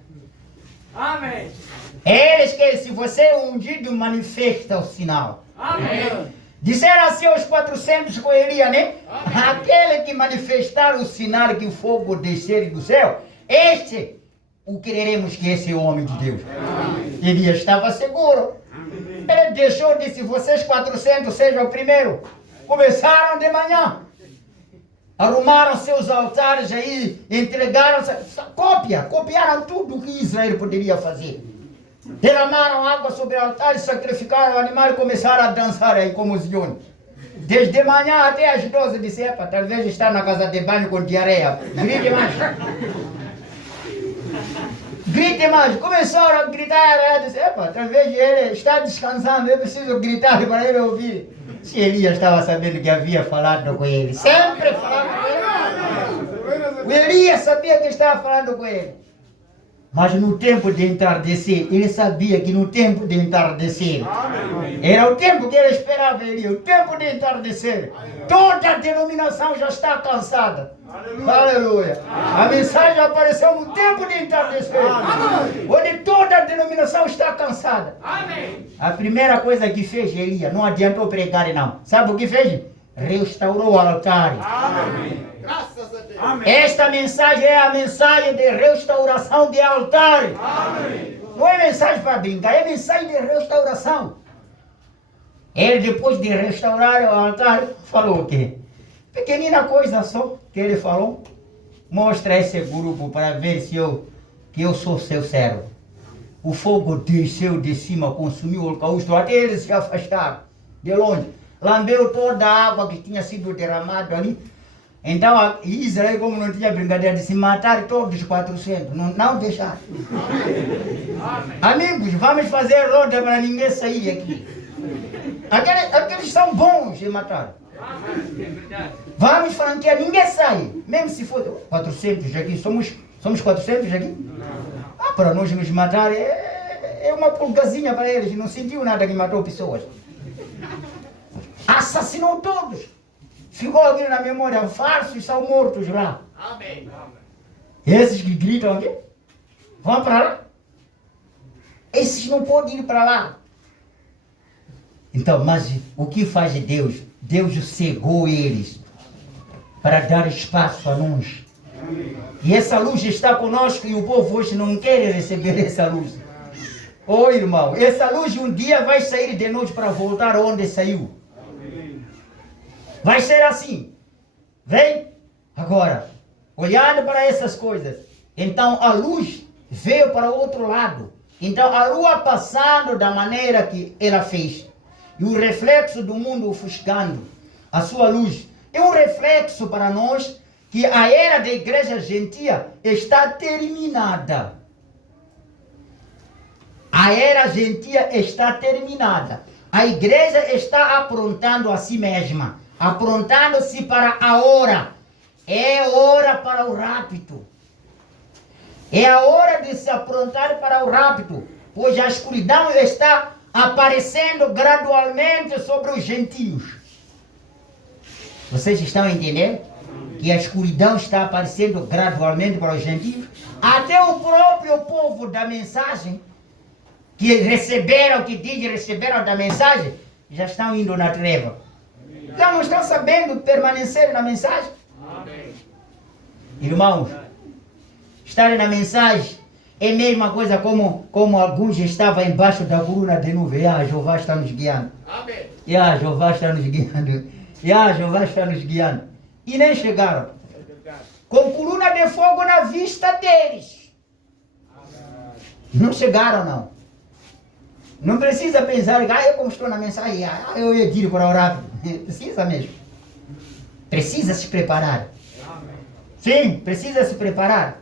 Amém. Eles que se você é ungido, manifesta o sinal. Amém. Disseram assim aos 400 com Elias, né? Aquele que manifestar o sinal que o fogo descer do céu, este, o quereremos que esse é o homem de Deus. Elias estava seguro. Ele deixou, disse, vocês 400 sejam o primeiro. Começaram de manhã. Arrumaram seus altares aí, entregaram, copiaram tudo o que Israel poderia fazer. Derramaram água sobre o altar, sacrificaram o animal e começaram a dançar aí como os leões. Desde manhã até às 12 disse, epa, talvez está na casa de banho com diarreia. Grite mais. Grite mais. Começaram a gritar, disse, epa, talvez ele está descansando, eu preciso gritar para ele ouvir. Se Elias estava sabendo que havia falado com ele, sempre falava com ele. O Elias sabia que estava falando com ele. Mas no tempo de entardecer, ele sabia que no tempo de entardecer, era o tempo que ele esperava, Elias, o tempo de entardecer. Toda a denominação já está cansada. Aleluia. A mensagem apareceu no tempo de entardecer, onde toda a denominação está cansada. A primeira coisa que fez Elias, não adiantou pregar não. Sabe o que fez? Restaurou o altar. Graças a Deus. Esta mensagem é a mensagem de restauração de altar. Não é mensagem para brincar, é mensagem de restauração. Ele, depois de restaurar o altar, falou o quê? Pequenina coisa só que ele falou. Mostra esse grupo para ver se que eu sou seu servo. O fogo desceu de cima, consumiu o holocausto, até eles se afastaram de longe. Lambeu toda a água que tinha sido derramada ali. Então Israel, como não tinha brincadeira, disse matar todos os 400, não deixar. Amigos, vamos fazer roda para ninguém sair aqui. Aqueles são bons de matar. Vamos franquear, ninguém sai. Mesmo se for 400 aqui, somos 400 aqui? Para nós nos matar é uma pulgazinha para eles, não sentiu nada que matou pessoas. Assassinou todos. Ficou aqui na memória, falsos são mortos lá. Amém. Esses que gritam aqui, vão para lá. Esses não podem ir para lá. Então, mas o que faz Deus? Deus cegou eles para dar espaço a nós. E essa luz está conosco e o povo hoje não quer receber essa luz. Oh irmão, essa luz um dia vai sair de nós para voltar onde saiu. Vai ser assim. Vem? Agora, olhando para essas coisas. Então a luz veio para o outro lado. Então a lua passando da maneira que ela fez. E o reflexo do mundo ofuscando a sua luz. É um reflexo para nós que a era da igreja gentia está terminada. A era gentia está terminada. A igreja está aprontando a si mesma. Aprontando-se para a hora. É hora para o rapto. É a hora de se aprontar para o rapto. Pois a escuridão está aparecendo gradualmente sobre os gentios. Vocês estão entendendo? Que a escuridão está aparecendo gradualmente para os gentios. Até o próprio povo da mensagem, que receberam, que diz receberam da mensagem, já estão indo na treva. Já não estão sabendo permanecer na mensagem. Amém. Irmãos, estar na mensagem é a mesma coisa como alguns estavam embaixo da coluna de nuvem. Jeová está nos guiando. Amém. Jeová está nos guiando. Jeová está nos guiando. E nem chegaram. Com coluna de fogo na vista deles. Não chegaram, não. Não precisa pensar, eu como estou na mensagem, eu ia dir para orar. Precisa mesmo. Precisa se preparar. Sim, precisa se preparar.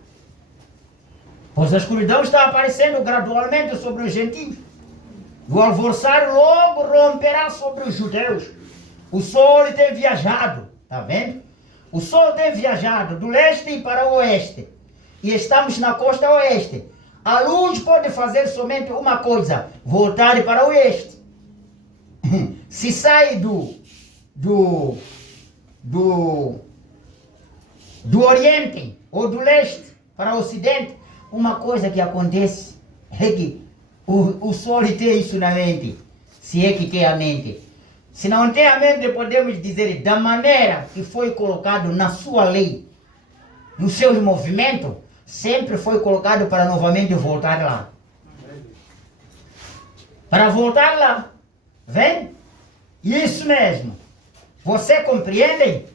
Pois a escuridão está aparecendo gradualmente sobre os gentios. O alvoroçar logo romperá sobre os judeus. O sol tem viajado, está vendo? O sol tem viajado do leste para o oeste. E estamos na costa oeste. A luz pode fazer somente uma coisa, voltar para o oeste. Se sai do oriente ou do leste para o ocidente, uma coisa que acontece é que o sol tem isso na mente, se é que tem a mente. Se não tem a mente, podemos dizer, da maneira que foi colocado na sua lei, nos seus movimentos, sempre foi colocado para novamente voltar lá. Para voltar lá. Vem? Isso mesmo. Você compreende?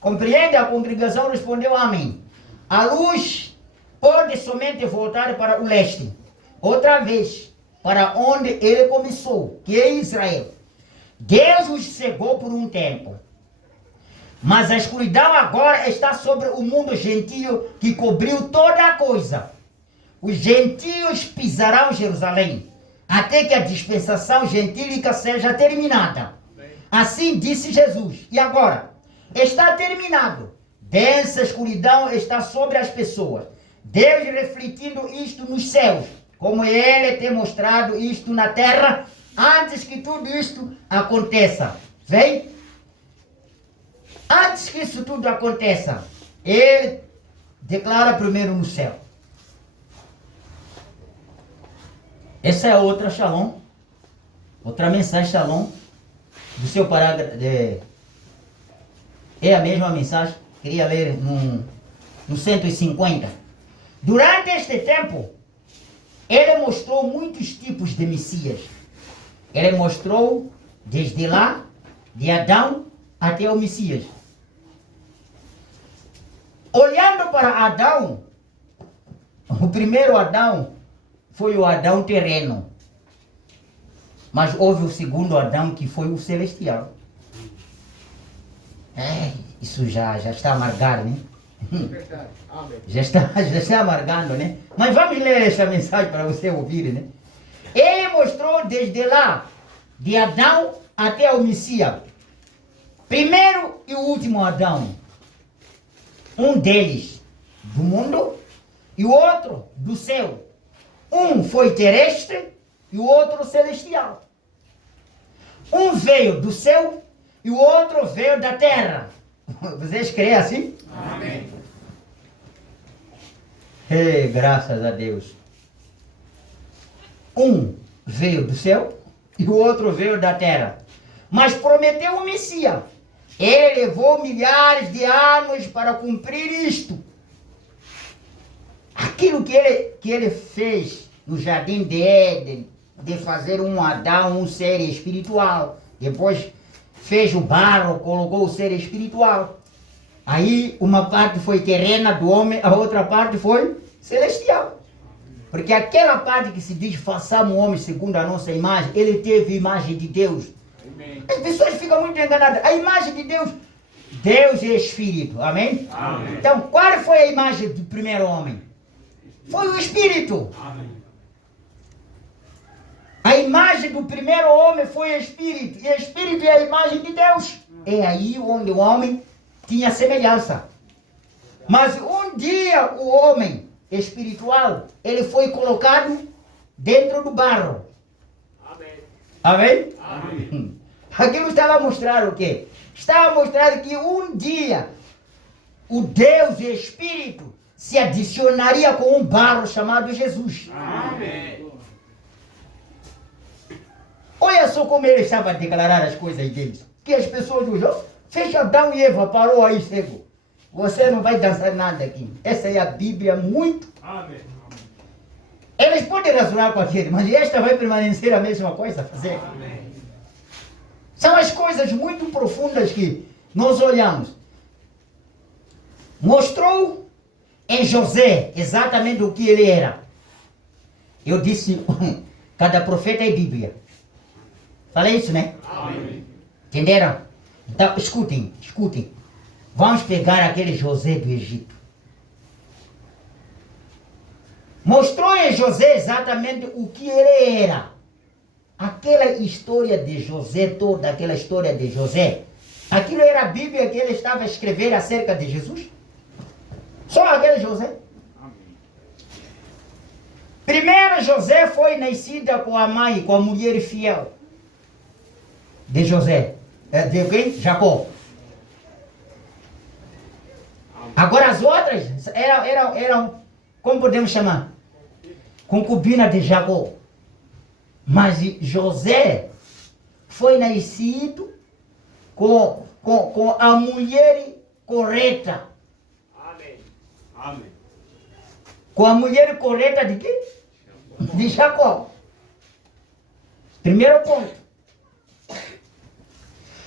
Compreende? A congregação respondeu amém. A luz pode somente voltar para o leste. Outra vez, para onde ele começou, que é Israel. Deus os cegou por um tempo. Mas a escuridão agora está sobre o mundo gentio que cobriu toda a coisa. Os gentios pisarão Jerusalém, até que a dispensação gentílica seja terminada. Assim disse Jesus. E agora? Está terminado. Densa escuridão está sobre as pessoas. Deus refletindo isto nos céus, como Ele tem mostrado isto na terra, antes que tudo isto aconteça. Vem? Antes que isso tudo aconteça, Ele declara primeiro no céu. Essa é outra Shalom, outra mensagem Shalom, do seu parágrafo. É a mesma mensagem, queria ler no 150. Durante este tempo, Ele mostrou muitos tipos de Messias. Ele mostrou desde lá, de Adão até o Messias. Olhando para Adão, o primeiro Adão foi o Adão terreno. Mas houve o segundo Adão que foi o celestial. Isso já está amargado, né? Já está amargando, né? Mas vamos ler essa mensagem para você ouvir, né? Ele mostrou desde lá, de Adão até o Messias. Primeiro e o último Adão. Um deles do mundo e o outro do céu. Um foi terrestre e o outro celestial. Um veio do céu e o outro veio da terra. Vocês creem assim? Amém. Graças a Deus. Um veio do céu e o outro veio da terra. Mas prometeu o Messias. Ele levou milhares de anos para cumprir isto. Aquilo que ele fez no Jardim de Éden, de fazer um Adão, um ser espiritual. Depois fez o barro, colocou o ser espiritual. Aí uma parte foi terrena do homem, a outra parte foi celestial. Porque aquela parte que se diz façamos o homem segundo a nossa imagem, ele teve a imagem de Deus. Amém. As pessoas ficam muito enganadas. A imagem de Deus, Deus é Espírito. Amém? Amém. Então, qual foi a imagem do primeiro homem? Foi o Espírito. Amém. A imagem do primeiro homem foi o Espírito. E o Espírito é a imagem de Deus. É aí onde o homem tinha semelhança. Mas um dia o homem espiritual, ele foi colocado dentro do barro. Amém. Amém? Amém. Aquilo estava a mostrar o quê? Estava a mostrar que um dia o Deus Espírito se adicionaria com um barro chamado Jesus. Amém. Olha só como ele estava a declarar as coisas deles. Que as pessoas dizem, fecha Adão e Eva, parou aí cego. Você não vai dançar nada aqui. Essa é a Bíblia muito. Amém. Eles podem razoar com aquele, mas esta vai permanecer a mesma coisa a fazer. Amém. São as coisas muito profundas que nós olhamos. Mostrou em José exatamente o que ele era. Eu disse, cada profeta é Bíblia. Falei isso, né? Amém. Entenderam? Então, escutem. Vamos pegar aquele José do Egito. Mostrou em José exatamente o que ele era. Aquela história de José, toda aquela história de José, aquilo era a Bíblia que ele estava a escrever acerca de Jesus? Só aquele José? Primeiro José foi nascida com a mãe, com a mulher fiel de José. De quem? Jacó. Agora as outras eram, como podemos chamar? Concubina de Jacó. Mas José foi nascido com a mulher correta. Amém. Amém. Com a mulher correta de quê? De Jacó. Primeiro ponto.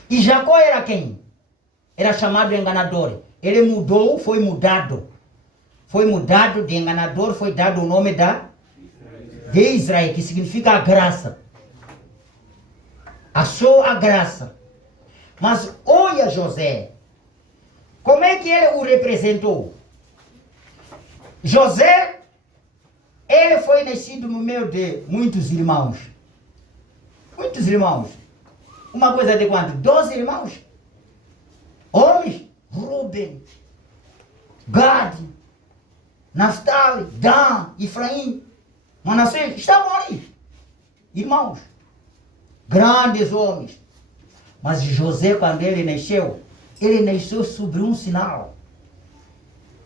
E Jacó era quem? Era chamado enganador. Ele mudou, foi mudado. Foi mudado de enganador, foi dado o nome de Israel, que significa a graça. Achou a graça. Mas olha José. Como é que ele o representou? José, ele foi nascido no meio de muitos irmãos. Muitos irmãos. Uma coisa de quanto? 12 irmãos. Homens. Ruben, Gad, Naftali, Dan, Efraim, Manassés, estavam ali. Irmãos. Grandes homens. Mas José, quando ele nasceu sobre um sinal.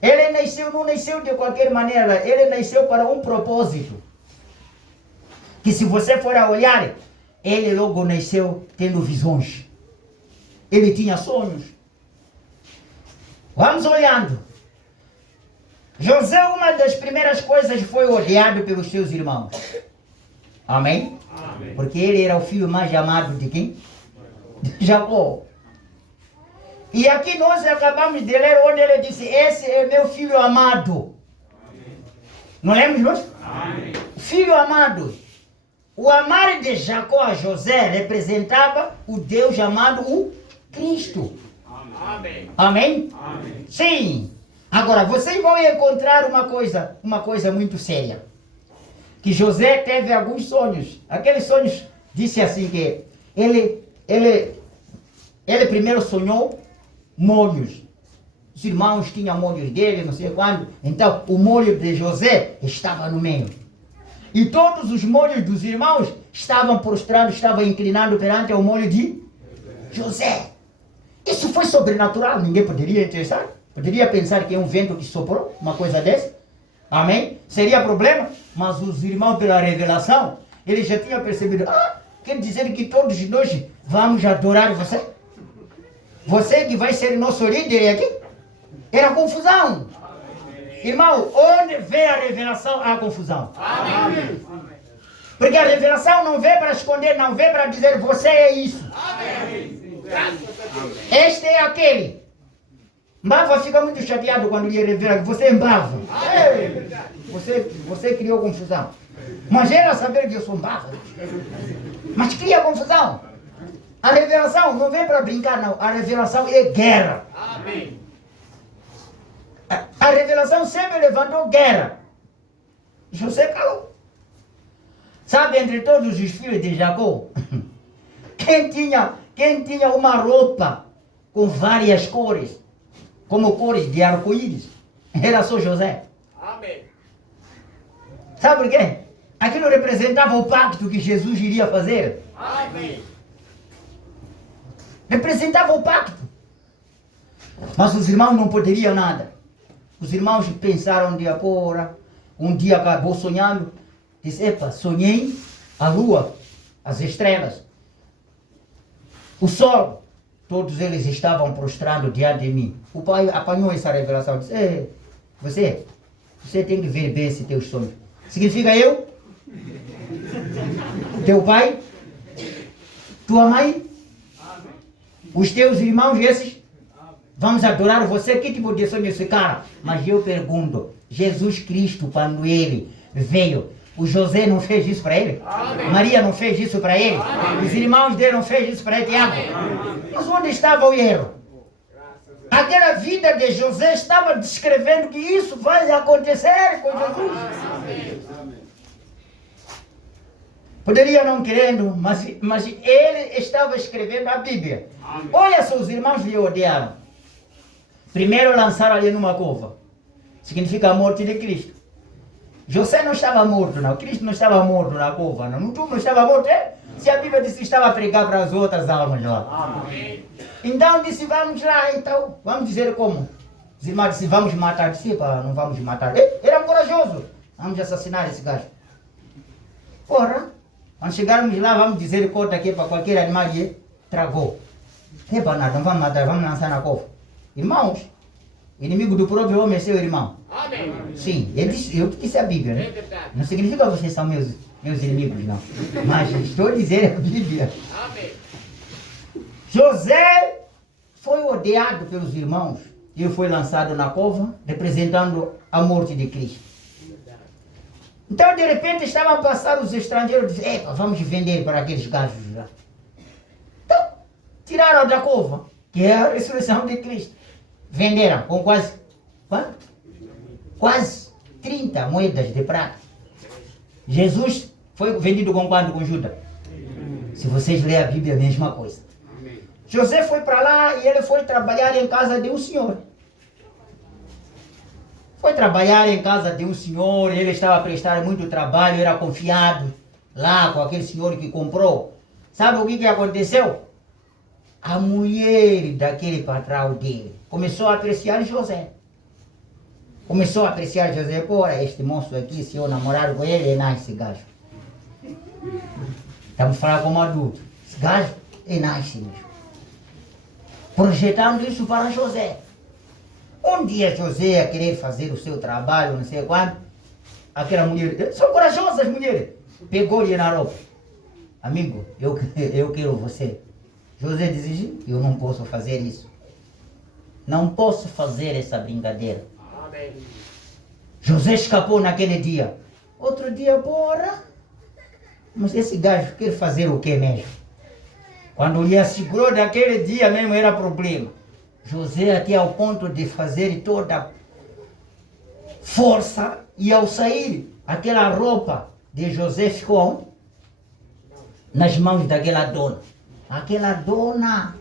Ele não nasceu de qualquer maneira, ele nasceu para um propósito. Que se você for a olhar, ele logo nasceu tendo visões. Ele tinha sonhos. Vamos olhando. José, uma das primeiras coisas, foi odiado pelos seus irmãos. Amém? Amém. Porque ele era o filho mais amado de quem? De Jacó. E aqui nós acabamos de ler onde ele disse, esse é meu filho amado. Amém. Não lemos nós? Amém. Filho amado. O amar de Jacó a José representava o Deus chamado o Cristo. Amém. Amém? Amém. Sim. Agora, vocês vão encontrar uma coisa muito séria. Que José teve alguns sonhos. Aqueles sonhos, disse assim que ele primeiro sonhou molhos. Os irmãos tinham molhos dele, não sei quando. Então, o molho de José estava no meio. E todos os molhos dos irmãos estavam prostrados, estavam inclinados perante o molho de José. Isso foi sobrenatural, ninguém poderia interessar. Poderia pensar que é um vento que soprou, uma coisa dessa. Amém? Seria problema? Mas os irmãos, pela revelação, eles já tinham percebido. Quer dizer que todos nós vamos adorar você? Você que vai ser nosso líder aqui? Era confusão. Irmão, onde vem a revelação, há confusão. Amém. Porque a revelação não vem para esconder, não vem para dizer você é isso. Amém. Este é aquele. Mbava fica muito chateado quando lhe revela que você é Mbava. Você criou confusão. Mas ela saber que eu sou Mbava. Mas cria confusão. A revelação não vem para brincar, não. A revelação é guerra. Amém. A revelação sempre levantou guerra. José calou. Sabe, entre todos os filhos de Jacó, quem tinha uma roupa com várias cores, como cores de arco-íris, era só José. Amém. Sabe por quê? Aquilo representava o pacto que Jesus iria fazer. Amém. Representava o pacto. Mas os irmãos não poderiam nada. Os irmãos pensaram de agora, um dia acabou sonhando, disse, epa, sonhei a lua, as estrelas, o sol, todos eles estavam prostrados diante de mim. O pai apanhou essa revelação, disse, você tem que ver bem esse teu sonho. Significa eu, teu pai, tua mãe, os teus irmãos, esses, vamos adorar você. Que tipo de sonho esse cara? Mas eu pergunto, Jesus Cristo, quando ele veio, O José não fez isso para ele? Amém. Maria não fez isso para ele? Amém. Os irmãos dele não fez isso para ele, Tiago? Mas onde estava o erro? Aquela vida de José estava descrevendo que isso vai acontecer com Jesus. Poderia não querendo, mas ele estava escrevendo a Bíblia. Olha só, os irmãos lhe odiaram. Primeiro lançaram ali numa cova. Significa a morte de Cristo. José não estava morto, não. Cristo não estava morto na cova, não. No túmulo não estava morto, é? Se a Bíblia disse que estava a pregar para as outras almas lá. Amém. Então disse, vamos lá, então. Vamos dizer como. Os irmãos disseram, vamos matar. Disse, não vamos matar. Era corajoso. Vamos assassinar esse gajo. Porra. Quando chegarmos lá, vamos dizer conta aqui para qualquer animal e travou. Não é para nada, não vamos matar, vamos lançar na cova. Irmãos, inimigo do próprio homem é seu irmão. Amém. Sim, eu disse a Bíblia, É né? verdade. Não significa que vocês são meus inimigos, não. Mas estou a dizer a Bíblia. Amém. José foi odiado pelos irmãos. Ele foi lançado na cova, representando a morte de Cristo. Então, de repente, estavam a passar os estrangeiros e disseram, vamos vender para aqueles gajos lá. Então, tiraram da cova, que é a ressurreição de Cristo. Venderam com quase, quanto? Quase 30 moedas de prata. Jesus foi vendido com quanto? Com Judas? Se vocês lerem a Bíblia, é a mesma coisa. José foi para lá e ele foi trabalhar em casa de um senhor. Foi trabalhar em casa de um senhor, ele estava a prestar muito trabalho, era confiado lá com aquele senhor que comprou. Sabe o que aconteceu? A mulher daquele patrão dele começou a apreciar José. Começou a apreciar José. Porra, este moço aqui, se eu namorar com ele, é nice, esse gajo. Estamos falando como adulto. Esse gajo é nice mesmo. Projetando isso para José. Um dia José ia querer fazer o seu trabalho, não sei quando. Aquela mulher, são corajosas mulheres. Pegou-lhe na roupa. Amigo, eu quero você. José disse, eu não posso fazer isso. Não posso fazer essa brincadeira. Amém. José escapou naquele dia. Outro dia, porra. Mas esse gajo quer fazer o que mesmo? Quando lhe assegurou naquele dia mesmo era problema. José até ao ponto de fazer toda a força e ao sair, aquela roupa de José ficou nas mãos daquela dona. Aquela dona,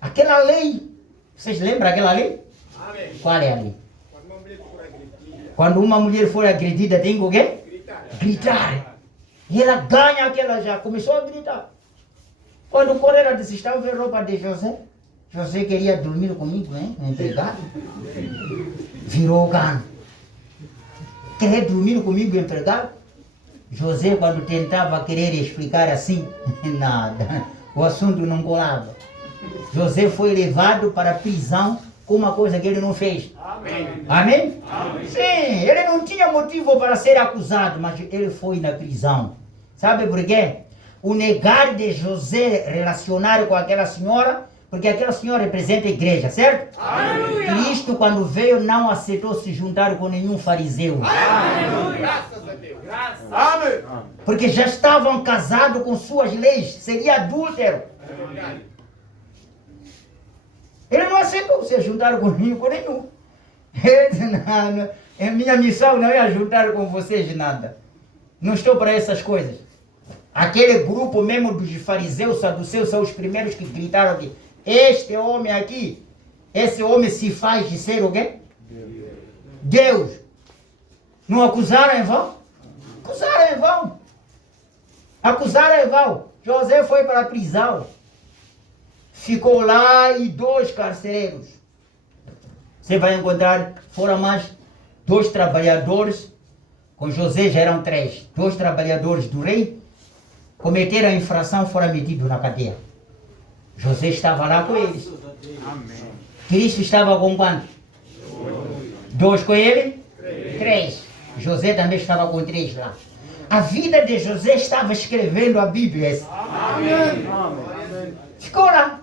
aquela lei. Vocês lembram aquela lei? Amém. Qual é a lei? Quando uma mulher for agredida, Quando uma mulher for agredida, tem o quê? gritar. Gritar. E ela ganha aquela já. Começou a gritar. Quando o ela disse, estava a ver roupa de José. José queria dormir comigo, hein? Empregado. Virou gano. Querer dormir comigo, empregado? José, quando tentava querer explicar assim, nada. O assunto não colava. José foi levado para a prisão com uma coisa que ele não fez. Amém. Amém? Amém. Sim, ele não tinha motivo para ser acusado, mas ele foi na prisão. Sabe por quê? O negar de José relacionar com aquela senhora, porque aquela senhora representa a igreja, certo? Aleluia. Cristo, quando veio, não aceitou se juntar com nenhum fariseu. Aleluia. Graças a Deus. Graças. Amém. Porque já estavam casados com suas leis, seria adúltero. É verdade. Ele não aceitou se juntar comigo, com nenhum. Ele disse, não, minha missão não é juntar com vocês nada. Não estou para essas coisas. Aquele grupo mesmo dos fariseus, saduceus, são os primeiros que gritaram que este homem aqui, esse homem se faz de ser o quê? Deus. Não acusaram em vão? Acusaram em vão. Acusaram em vão. José foi para a prisão. Ficou lá e 2 carcereiros. Você vai encontrar, foram mais 2 trabalhadores, com José já eram 3. 2 trabalhadores do rei cometeram a infração, foram metidos na cadeia. José estava lá com eles. Amém. Cristo estava com quanto? 2 com ele? 3. José também estava com 3 lá. A vida de José estava escrevendo a Bíblia. Amém. Ficou lá.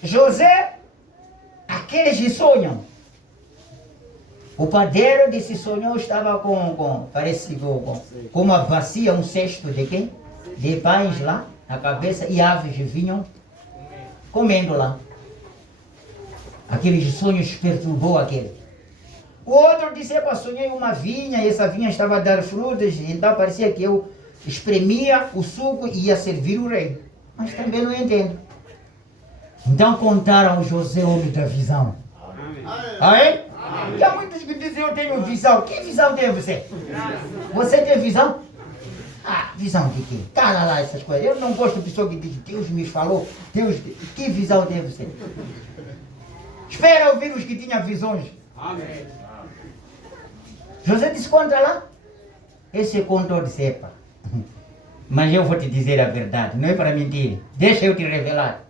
José, aqueles que sonham. O padeiro disse sonhou, estava parece com uma bacia, um cesto de quê? De pães lá na cabeça e aves vinham comendo lá. Aqueles sonhos perturbou aquele. O outro disse, epa, sonhei uma vinha e essa vinha estava a dar frutas, então parecia que eu espremia o suco e ia servir o rei. Mas também não entendo. Então contaram ao José, homem da visão. Aí? E há muitos que dizem, eu tenho visão. Que visão tem você? Você tem visão? Ah, visão de quê? Cala lá essas coisas. Eu não gosto de pessoa que diz, Deus me falou. Deus, que visão tem você? Espera ouvir os que tinham visões. Amém. José disse, conta lá. Esse contou de cepa. Mas eu vou te dizer a verdade, não é para mentir. Deixa eu te revelar.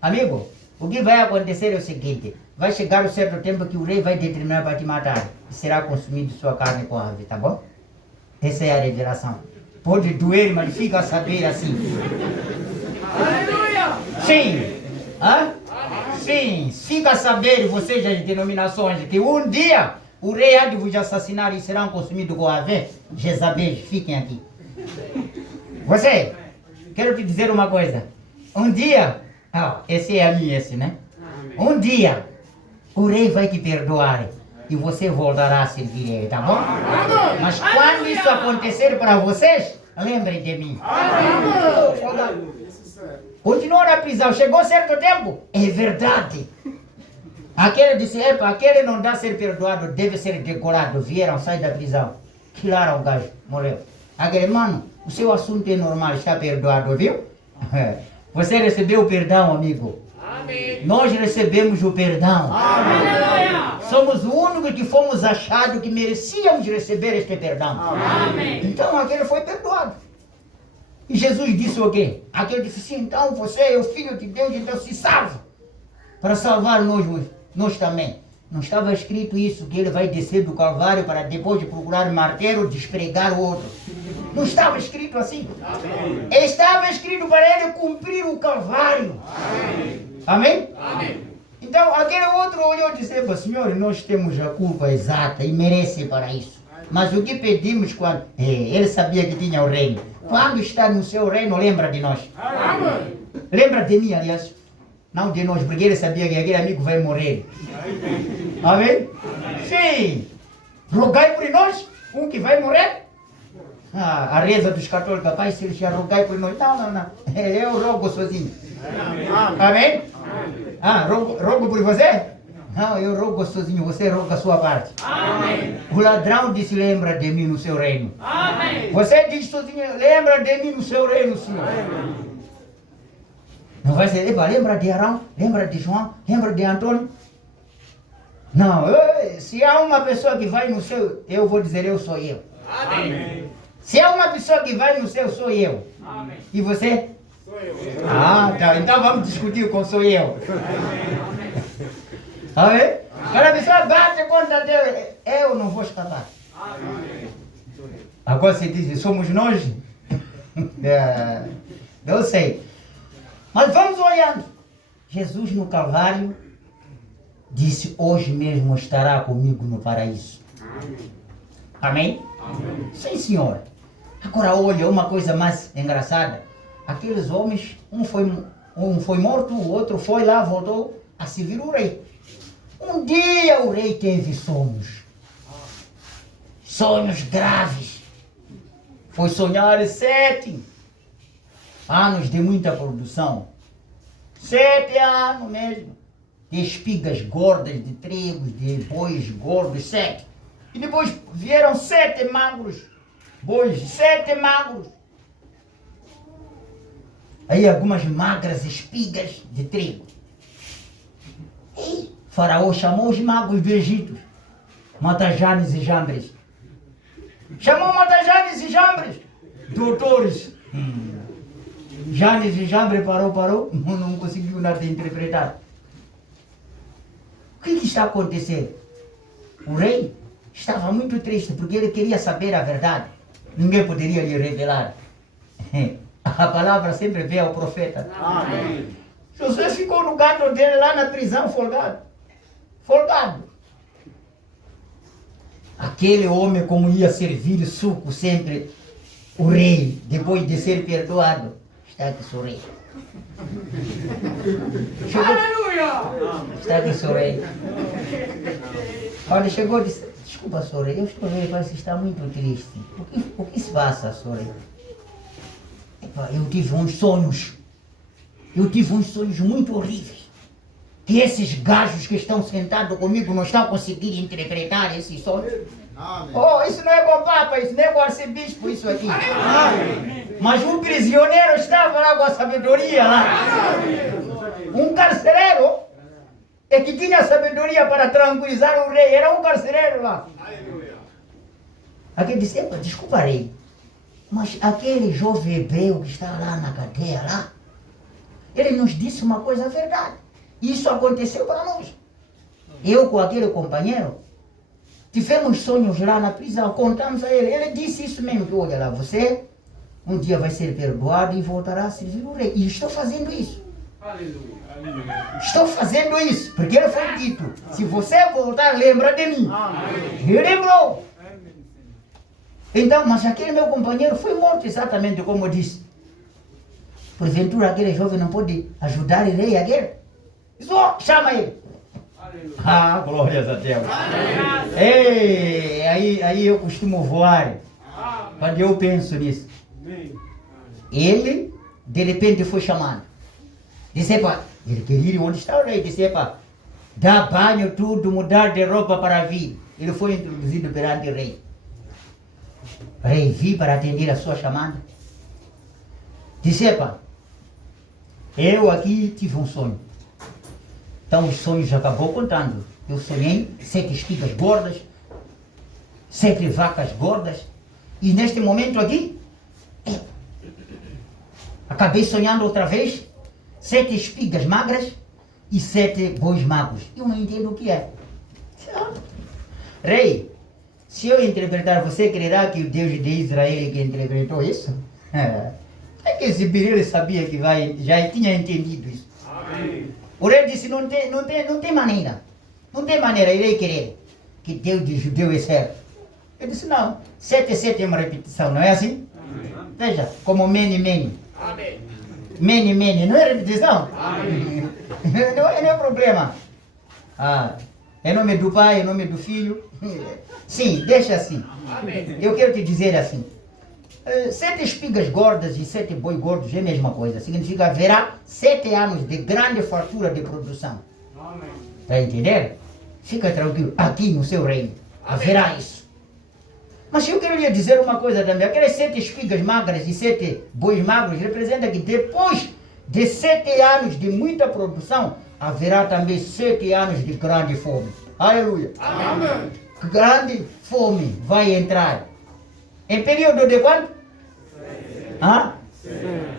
Amigo, o que vai acontecer é o seguinte. Vai chegar um certo tempo que o rei vai determinar para te matar. E será consumido sua carne com ave, tá bom? Essa é a revelação. Pode doer, mas fica a saber assim. Aleluia! Sim. Hã? Sim. Fica a saber, vocês as denominações, que um dia o rei há de vos assassinar e serão consumidos com ave. Jezabel, fiquem aqui. Você, quero te dizer uma coisa. Um dia, esse é a minha, né? Um dia, o rei vai te perdoar e você voltará a servir ele, tá bom? Mas quando isso acontecer para vocês, lembrem de mim. Continuou na prisão, chegou certo tempo? É verdade. Aquele disse, epa, aquele não dá ser perdoado, deve ser decorado. Vieram, sai da prisão. Tiraram o gajo, morreu. Aquele, mano, o seu assunto é normal, está perdoado, viu? Você recebeu o perdão, amigo. Amém. Nós recebemos o perdão. Amém. Somos o único que fomos achados que merecíamos receber este perdão. Amém. Então aquele foi perdoado. E Jesus disse o quê? Aquele disse assim, então você é o Filho de Deus, então se salva. Para salvar nós também. Não estava escrito isso, que ele vai descer do Calvário para depois de procurar martelo, despregar o outro. Não estava escrito assim. Amém. Estava escrito para ele cumprir o Calvário. Amém? Amém? Amém. Então aquele outro olhou e disse, Senhor, nós temos a culpa exata e merece para isso. Mas o que pedimos quando... ele sabia que tinha o reino. Quando está no seu reino, lembra de nós. Amém. Lembra de mim, aliás. Não de nós, porque ele sabia que aquele amigo vai morrer. Amém? Sim. Rogai por nós, um que vai morrer. A reza dos católicos, Pai, se eles já rogai por nós. Não. Eu rogo sozinho. Amém? Rogo por você? Não, eu rogo sozinho, você roga a sua parte. Amém. O ladrão disse, lembra de mim no seu reino. Amém. Você diz sozinho, lembra de mim no seu reino, Senhor. Não vai ser, lembra de Arão, lembra de João, lembra de Antônio? Não, se há uma pessoa que vai no céu, eu vou dizer, eu sou eu. Amém. Se há uma pessoa que vai no céu, sou eu. Amém. E você? Sou eu. Tá, então vamos discutir com sou eu. Amém? Quando a pessoa bate contra Deus, eu não vou escapar. Amém. Agora você diz, somos nós? Eu sei. Mas vamos olhando. Jesus no Calvário disse, hoje mesmo estará comigo no paraíso. Amém? Amém. Sim, Senhor. Agora olha, uma coisa mais engraçada. Aqueles homens, um foi morto, o outro foi lá, voltou a servir o rei. Um dia o rei teve sonhos. Sonhos graves. Foi sonhar 7 anos de muita produção. 7 anos mesmo. De espigas gordas, de trigo, de bois gordos, 7. E depois vieram 7 magros bois, 7 magros. Aí algumas magras espigas de trigo. E Faraó chamou os magos do Egito, Matajanes e Jambres. Chamou Matajanes e Jambres, doutores. Janes e Jambres parou, não conseguiu nada interpretar. O que está acontecendo? O rei estava muito triste porque ele queria saber a verdade. Ninguém poderia lhe revelar. A palavra sempre veio ao profeta. Amém. José ficou no canto dele lá na prisão folgado. Folgado. aquele homem como ia servir suco sempre o rei, depois de ser perdoado. Está aqui seu rei. Está aqui seu rei. Quando chegou, disse, desculpa, seu rei, eu estou vendo que você está muito triste. O que se passa, seu rei? Eu tive uns sonhos. Eu tive uns sonhos muito horríveis. Que esses gajos que estão sentados comigo não estão conseguindo interpretar esses sonhos. Oh, isso não é com o Papa, isso não é com o arcebispo, isso aqui. Mas um prisioneiro estava lá com a sabedoria lá. Um carcereiro é que tinha sabedoria para tranquilizar o rei. Era um carcereiro lá. Aquele disse, desculpa, rei, mas aquele jovem hebreu que está lá na cadeia lá, ele nos disse uma coisa verdade. Isso aconteceu para nós. Eu com aquele companheiro, tivemos sonhos lá na prisão, contamos a ele. Ele disse isso mesmo, que olha lá, você um dia vai ser perdoado e voltará a servir o rei. E estou fazendo isso. Estou fazendo isso, porque ele foi dito, se você voltar, lembra de mim. Ele lembrou. Então, mas aquele meu companheiro foi morto exatamente como eu disse. Porventura aquele jovem não pode ajudar o rei aquele? Só chama ele. Ah, glórias a Deus. Ei, aí eu costumo voar. Quando eu penso nisso. Ele, de repente, foi chamado. Disse, ele queria ir onde está o rei. Disse, dá banho, tudo, mudar de roupa para vir. Ele foi introduzido perante o rei. O rei vi para atender a sua chamada. Disse, eu aqui tive um sonho. Então os sonhos já acabou contando. Eu sonhei 7 espigas gordas, 7 vacas gordas. E neste momento aqui, acabei sonhando outra vez 7 espigas magras e 7 bois magros. Eu não entendo o que é. Rei, se eu interpretar, você crerá que o Deus de Israel que interpretou isso? É que esse Birele sabia que já tinha entendido isso. Amém. O rei disse, não tem maneira. Não tem maneira, irei querer que Deus de judeu é certo. Ele disse, não, 7 é uma repetição, não é assim? Amém. Veja, como mene. Amém. Mene, não é repetição? Amém. Não é problema. É nome do pai, é nome do filho. Sim, deixa assim. Amém. Eu quero te dizer assim. 7 espigas gordas e 7 boi gordos é a mesma coisa. Significa haverá 7 anos de grande fartura de produção. Está entendendo? Fica tranquilo. Aqui no seu reino haverá isso. Mas eu queria dizer uma coisa também. Aquelas 7 espigas magras e 7 bois magros representa que depois de 7 anos de muita produção, haverá também 7 anos de grande fome. Aleluia. Amém. Grande fome vai entrar. Em período de quanto?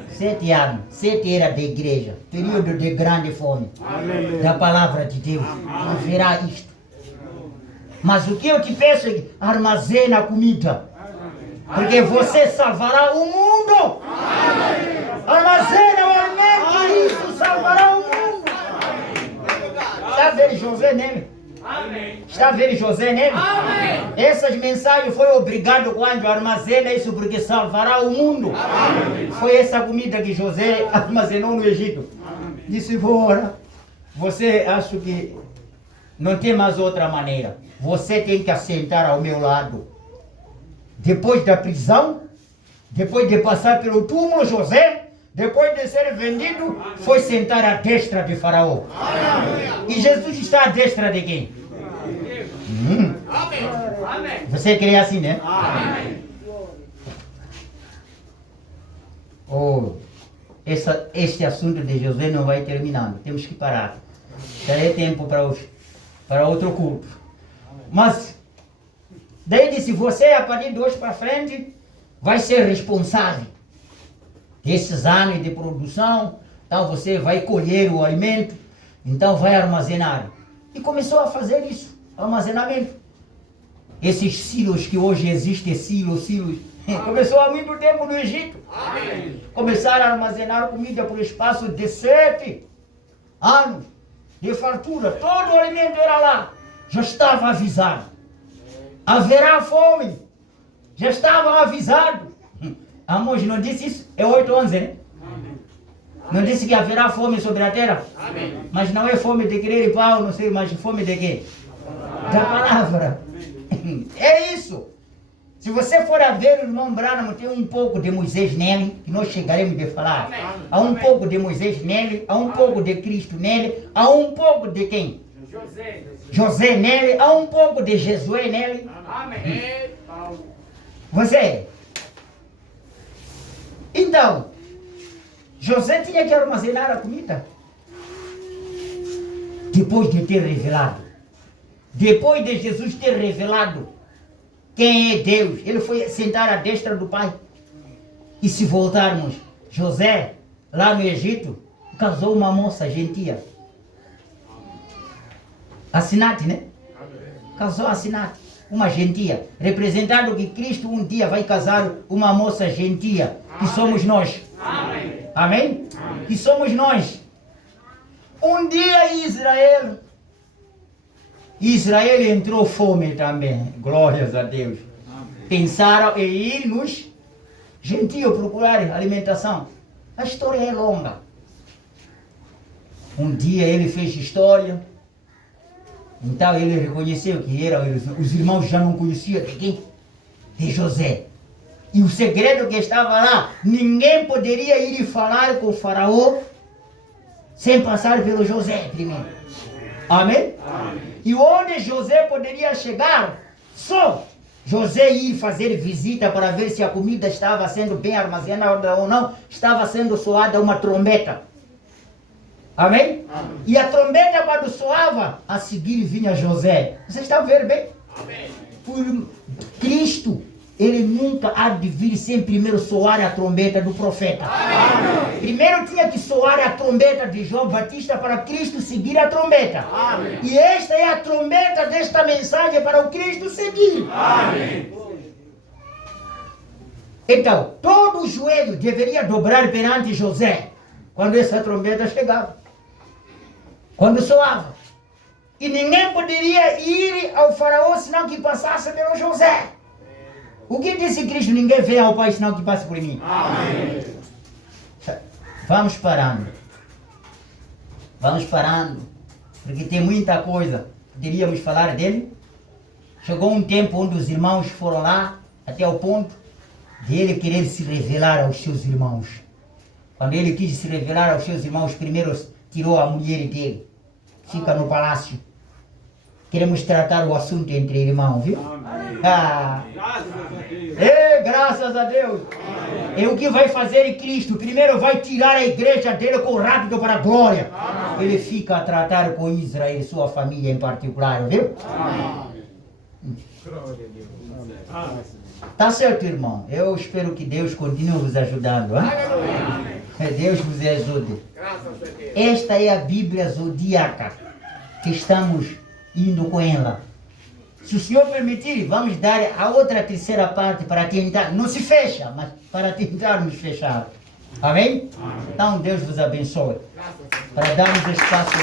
7 anos. 7 era da igreja. Período de grande fome. Amém. Da palavra de Deus. Haverá isto. Mas o que eu te peço é que armazena a comida. Porque você salvará o mundo. Armazena o alimento. Isso salvará o mundo. Está vendo José nele? Amém. Está vendo José nele? Amém. Essas mensagens foi obrigado quando armazena isso porque salvará o mundo. Amém. Foi essa comida que José armazenou no Egito. Amém. Disse, ora, você acha que não tem mais outra maneira. Você tem que assentar ao meu lado. Depois da prisão, depois de passar pelo túmulo, José, depois de ser vendido, foi sentar à destra de Faraó. E Jesus está à destra de quem? Amém. Você crê assim, né? Amém. Este assunto de José não vai terminando. Temos que parar. Terei tempo para outro culto. Mas, daí disse, você a partir de hoje para frente, vai ser responsável desses anos de produção. Então você vai colher o alimento, então vai armazenar. E começou a fazer isso, armazenamento. Esses silos que hoje existem, silos, começou há muito tempo no Egito. Amém. Começaram a armazenar comida por espaço de 7 anos de fartura. Todo o alimento era lá, já estava avisado. haverá fome. Já estavam avisados. Amós não disse isso? É 8:11, né? Não disse que haverá fome sobre a terra? Amém. Mas não é fome de querer pau, não sei, mas fome de quê? Da palavra. É isso. Se você for a ver, o irmão Branham tem um pouco de Moisés nele, que nós chegaremos a falar. Há um pouco de Moisés nele, há um pouco de Cristo nele, há um pouco de quem? José nele, há um pouco de Josué nele. Amém. Você. Então, José tinha que armazenar a comida. Depois de ter revelado. Depois de Jesus ter revelado quem é Deus, ele foi sentar à destra do Pai. E se voltarmos, José, lá no Egito, casou uma moça gentia. Assinate, né? Casou Assinate, uma gentia. Representando que Cristo um dia vai casar uma moça gentia, que somos nós. Amém. Amém? Que somos nós. Um dia Israel entrou fome também, glórias a Deus. Pensaram em ir nos gentios procurar alimentação. A história é longa. Um dia ele fez história, então ele reconheceu que os irmãos já não conheciam de quem? De José. E o segredo que estava lá, ninguém poderia ir e falar com o faraó sem passar pelo José primeiro. Amém? Amém. E onde José poderia chegar, só José ir fazer visita para ver se a comida estava sendo bem armazenada ou não, estava sendo soada uma trombeta. Amém? Amém. E a trombeta quando soava, a seguir vinha José. Você está vendo bem? Amém. Por Cristo, ele nunca há de vir sem primeiro soar a trombeta do profeta. Amém. Primeiro tinha que soar a trombeta de João Batista para Cristo seguir a trombeta. Amém. E esta é a trombeta desta mensagem para o Cristo seguir. Amém. Então, todo o joelho deveria dobrar perante José quando essa trombeta chegava. Quando soava. E ninguém poderia ir ao faraó senão que passasse pelo José. O que disse Cristo? Ninguém vem ao Pai senão que passe por mim. Amém. Vamos parando. Vamos parando. Porque tem muita coisa. Poderíamos falar dele. Chegou um tempo onde os irmãos foram lá, até o ponto de ele querer se revelar aos seus irmãos. Quando ele quis se revelar aos seus irmãos, primeiro tirou a mulher dele. Fica no palácio. Queremos tratar o assunto entre irmãos, viu? Ah. Graças a Deus. É o que vai fazer Cristo. Primeiro vai tirar a igreja dele com rápido para a glória. Ele fica a tratar com Israel e sua família em particular, viu? Tá certo, irmão. Eu espero que Deus continue vos ajudando. Hein? Deus vos ajude. Esta é a Bíblia zodíaca que estamos indo com ela. Se o Senhor permitir, vamos dar a outra terceira parte para tentar, não se fecha, mas para tentarmos fechar. Amém? Então Deus vos abençoe. Para darmos espaço.